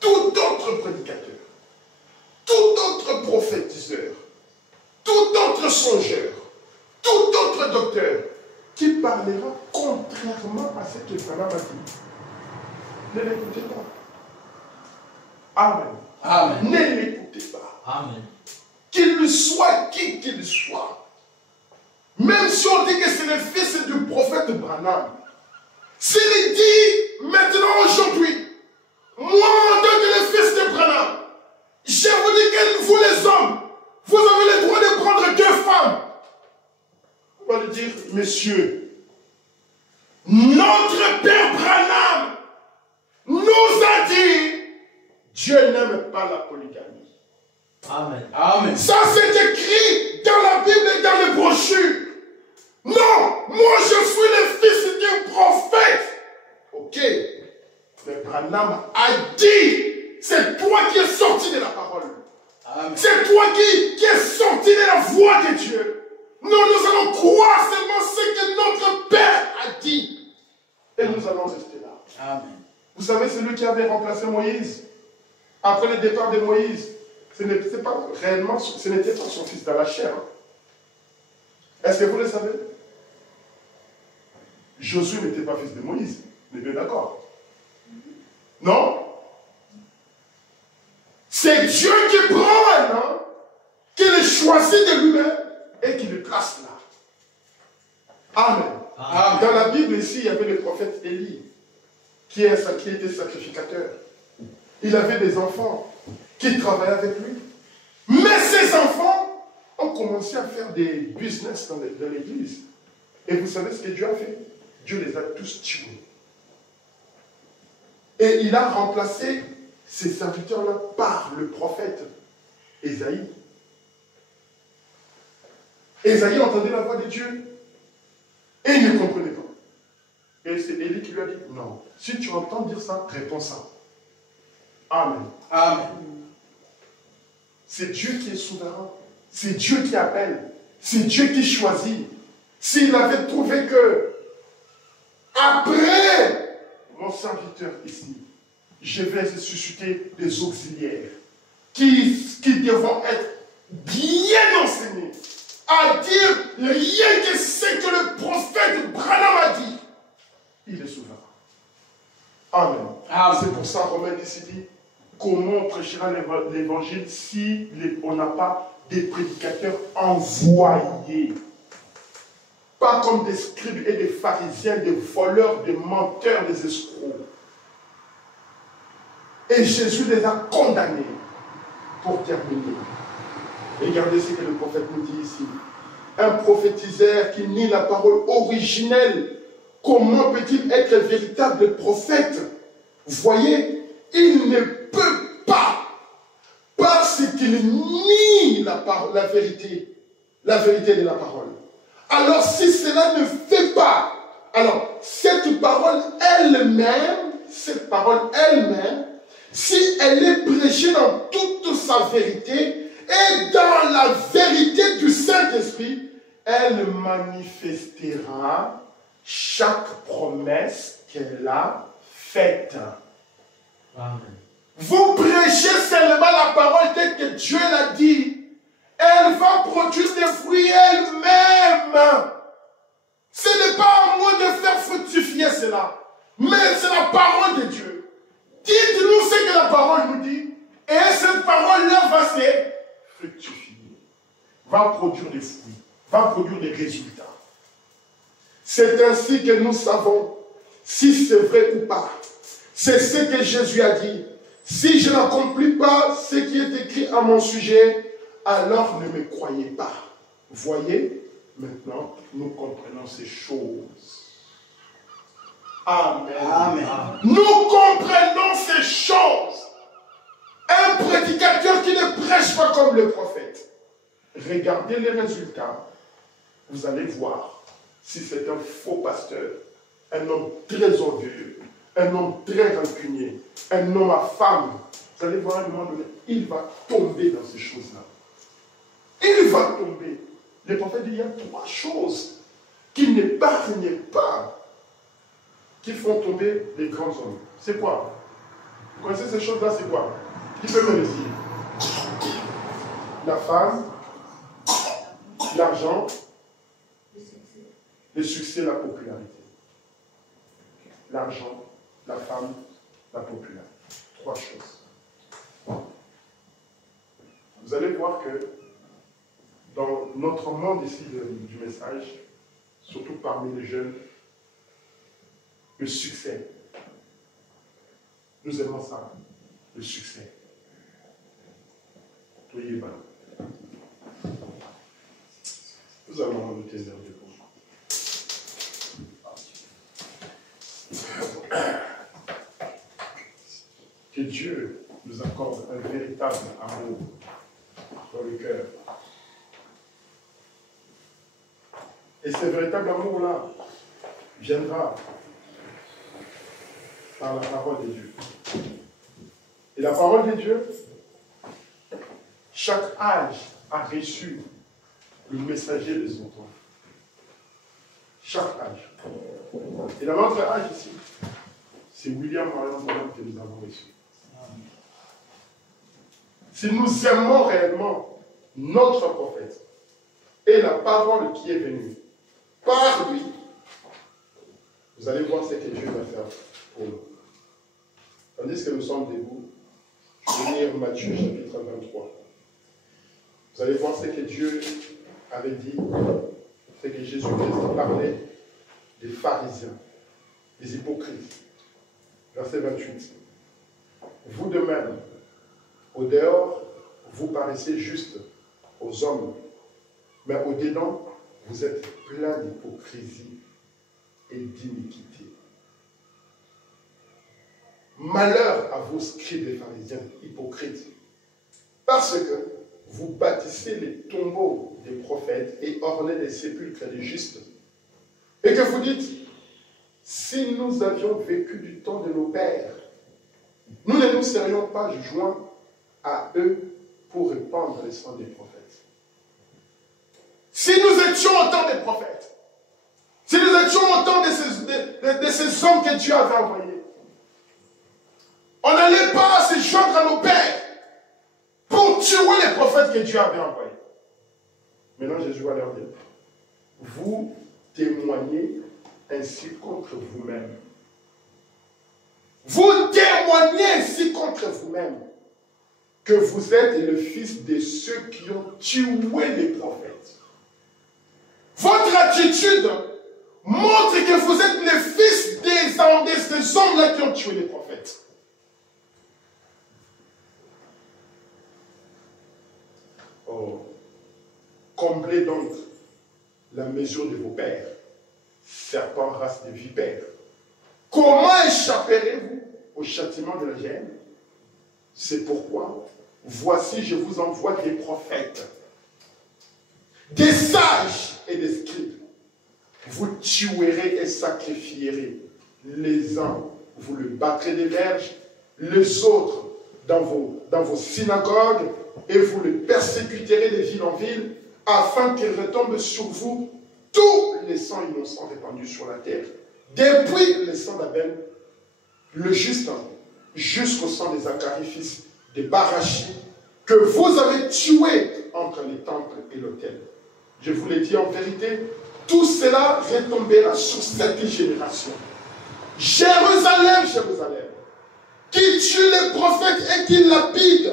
tout autre prédicateur, tout autre prophétiseur, tout autre songeur, tout autre docteur qui parlera contrairement à ce que Branham a dit. Ne l'écoutez pas. Amen. Amen. Ne l'écoutez pas. Amen. Qu'il soit qui qu'il soit. Même si on dit que c'est le fils du prophète Branham, S'il dit maintenant aujourd'hui, moi en tant que le fils de Branham, je vous dis que vous les hommes, vous avez le droit de prendre 2 femmes. On va lui dire, monsieur, notre père Branham nous a dit, Dieu n'aime pas la polygamie. Amen. Amen. Ça c'est écrit dans la Bible et dans les brochures. Non, moi je suis le fils d'un prophète. Ok, mais Branham a dit, c'est toi qui es sorti de la parole. C'est toi qui es sorti de la voix de Dieu. Nous allons croire seulement ce que notre Père a dit. Et nous allons rester là. Amen. Vous savez, celui qui avait remplacé Moïse, après le départ de Moïse, ce n'était pas réellement, ce n'était pas son fils dans la chair. Est-ce que vous le savez? Josué n'était pas fils de Moïse. On est bien d'accord? Non? C'est Dieu qui prend un homme, qui le choisit de lui-même et qui le place là. Amen. Amen. Dans la Bible ici, il y avait le prophète Élie, qui était sacrificateur. Il avait des enfants qui travaillaient avec lui. Mais ces enfants ont commencé à faire des business dans l'église. Et vous savez ce que Dieu a fait? Dieu les a tous tués. Et il a remplacé ces serviteurs-là par le prophète Ésaïe. Ésaïe entendait la voix de Dieu. Et il ne comprenait pas. Et c'est Élie qui lui a dit, non, si tu entends dire ça, réponds ça. Amen. Amen. C'est Dieu qui est souverain. C'est Dieu qui appelle. C'est Dieu qui choisit. S'il avait trouvé que, après mon serviteur ici, je vais susciter des auxiliaires qui devront être bien enseignés à dire rien que ce que le prophète Branham a dit. Il est souverain. Amen. Amen. C'est pour ça Romain ici dit, comment on prêchera l'évangile si on n'a pas des prédicateurs envoyés? Pas comme des scribes et des pharisiens, des voleurs, des menteurs, des escrocs. Et Jésus les a condamnés. Pour terminer, regardez ce que le prophète nous dit ici. Un prophétiseur qui nie la parole originelle, comment peut-il être véritable prophète? Voyez, il ne peut pas, parce qu'il nie la vérité de la parole. Alors si cela ne fait pas, alors cette parole elle-même, si elle est prêchée dans toute sa vérité et dans la vérité du Saint-Esprit, elle manifestera chaque promesse qu'elle a faite. Amen. Vous prêchez seulement la parole telle que Dieu l'a dit. Elle va produire des fruits elle-même. Ce n'est pas à moi de faire fructifier cela, mais c'est la parole de Dieu. Dites-nous ce que la parole nous dit, et cette parole-là va se fructifier, va produire des fruits, va produire des résultats. C'est ainsi que nous savons si c'est vrai ou pas. C'est ce que Jésus a dit. Si je n'accomplis pas ce qui est écrit à mon sujet, alors ne me croyez pas. Voyez, maintenant, nous comprenons ces choses. Amen. Amen. Nous comprenons ces choses. Un prédicateur qui ne prêche pas comme le prophète. Regardez les résultats. Vous allez voir si c'est un faux pasteur, un homme très orgueilleux, un homme très rancunier, un homme à femme. Vous allez voir à un moment donné, il va tomber dans ces choses-là. Il va tomber. Le prophète dit, il y a 3 choses qui n'épargnent pas, qui font tomber les grands hommes. C'est quoi? Vous connaissez ces choses-là, c'est quoi? Qui peut me le dire? La femme, l'argent, le succès, la popularité. L'argent, la femme, la popularité. 3 choses. Vous allez voir que dans notre monde ici du message, surtout parmi les jeunes, le succès. Nous aimons ça, le succès. Soyez pas. Nous allons rajouter un verre de pour que Dieu nous accorde un véritable amour dans le cœur. Et ce véritable amour-là viendra par la parole de Dieu. Et la parole de Dieu, chaque âge a reçu le messager des autres. Chaque âge. Et dans notre âge ici, c'est William Marion que nous avons reçu. Si nous aimons réellement notre prophète et la parole qui est venue par lui, vous allez voir ce que Dieu va faire pour nous. Tandis que nous sommes debout, je vais lire Matthieu chapitre 23. Vous allez voir ce que Dieu avait dit, c'est que Jésus-Christ parlait des pharisiens, des hypocrites. Verset 28. Vous de même, au dehors, vous paraissez juste aux hommes, mais au dedans, vous êtes plein d'hypocrisie et d'iniquité. Malheur à vous, scribes et pharisiens, hypocrites, parce que vous bâtissez les tombeaux des prophètes et ornez les sépulcres des justes, et que vous dites, si nous avions vécu du temps de nos pères, nous ne nous serions pas joints à eux pour répandre les sang des prophètes. Si nous étions au temps des prophètes, si nous étions au temps de ces hommes que Dieu avait envoyés, on n'allait pas se joindre à nos pères pour tuer les prophètes que Dieu avait envoyés. Maintenant, Jésus va leur dire, vous témoignez ainsi contre vous-même. Vous témoignez ainsi contre vous-même que vous êtes le fils de ceux qui ont tué les prophètes. Votre attitude montre que vous êtes le fils de ces hommes-là qui ont tué les prophètes. Oh, comblez donc la mesure de vos pères, serpents, race de vipères. Comment échapperez-vous au châtiment de la gêne? C'est pourquoi, voici, je vous envoie des prophètes, des sages et des scribes. Vous tuerez et sacrifierez. Les uns, vous le battrez des verges, les autres dans vos synagogues, et vous le persécuterez de ville en ville, afin qu'il retombe sur vous tous les sangs innocents répandus sur la terre, depuis le sang d'Abel, le juste, jusqu'au sang des Zacharie, fils de Barachi, que vous avez tué entre les temples et l'autel. Je vous l'ai dit en vérité, tout cela retombera sur cette génération. Jérusalem, Jérusalem, qui tue les prophètes et qui lapide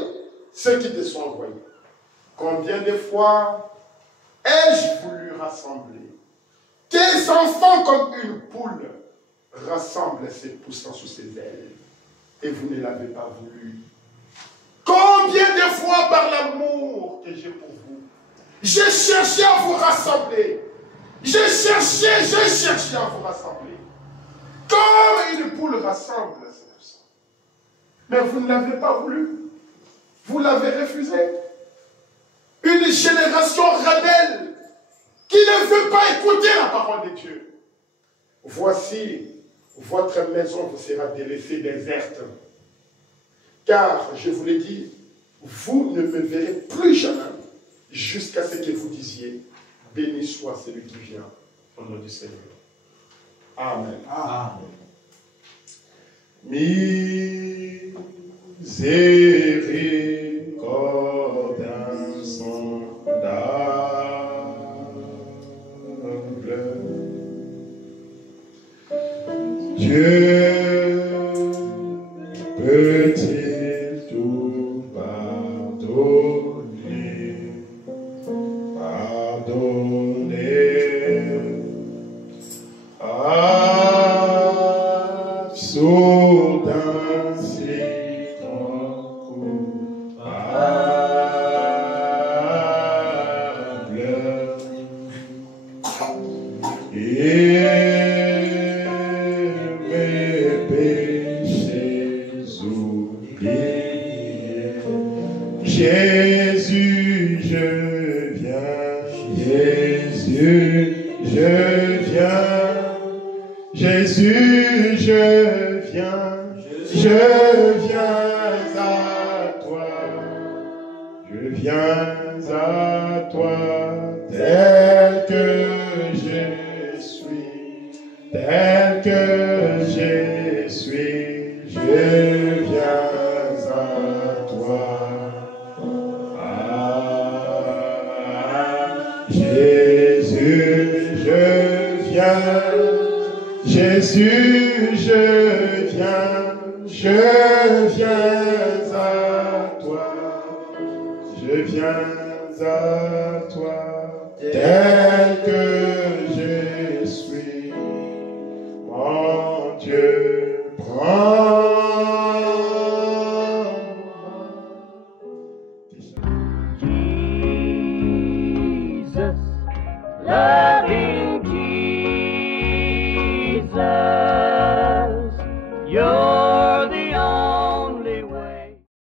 ceux qui te sont envoyés. Combien de fois ai-je voulu rassembler tes enfants comme une poule rassemble ses poussins sous ses ailes, et vous ne l'avez pas voulu. Combien de fois par l'amour que j'ai pour vous, j'ai cherché à vous rassembler. J'ai cherché à vous rassembler. Comme une poule rassemble ses poussins. Mais vous ne l'avez pas voulu. Vous l'avez refusé. Une génération rebelle qui ne veut pas écouter la parole de Dieu. Voici, votre maison vous sera délaissée déserte. Car, je vous l'ai dit, vous ne me verrez plus jamais jusqu'à ce que vous disiez, béni soit celui qui vient au nom du Seigneur. Amen. Amen. Miséricorde insondable, Dieu peut-il tout pardonner, pardonner à soudain citron coupable et mes péchés oubliés. Jésus, je viens, Jésus, je viens, Jésus, je viens à toi, je viens à toi, tel que je suis, tel que je suis, je viens à toi. Jésus, je viens. Jésus, je viens à toi, je viens à toi, tel que je suis, mon Dieu, prends. Jesus, love me.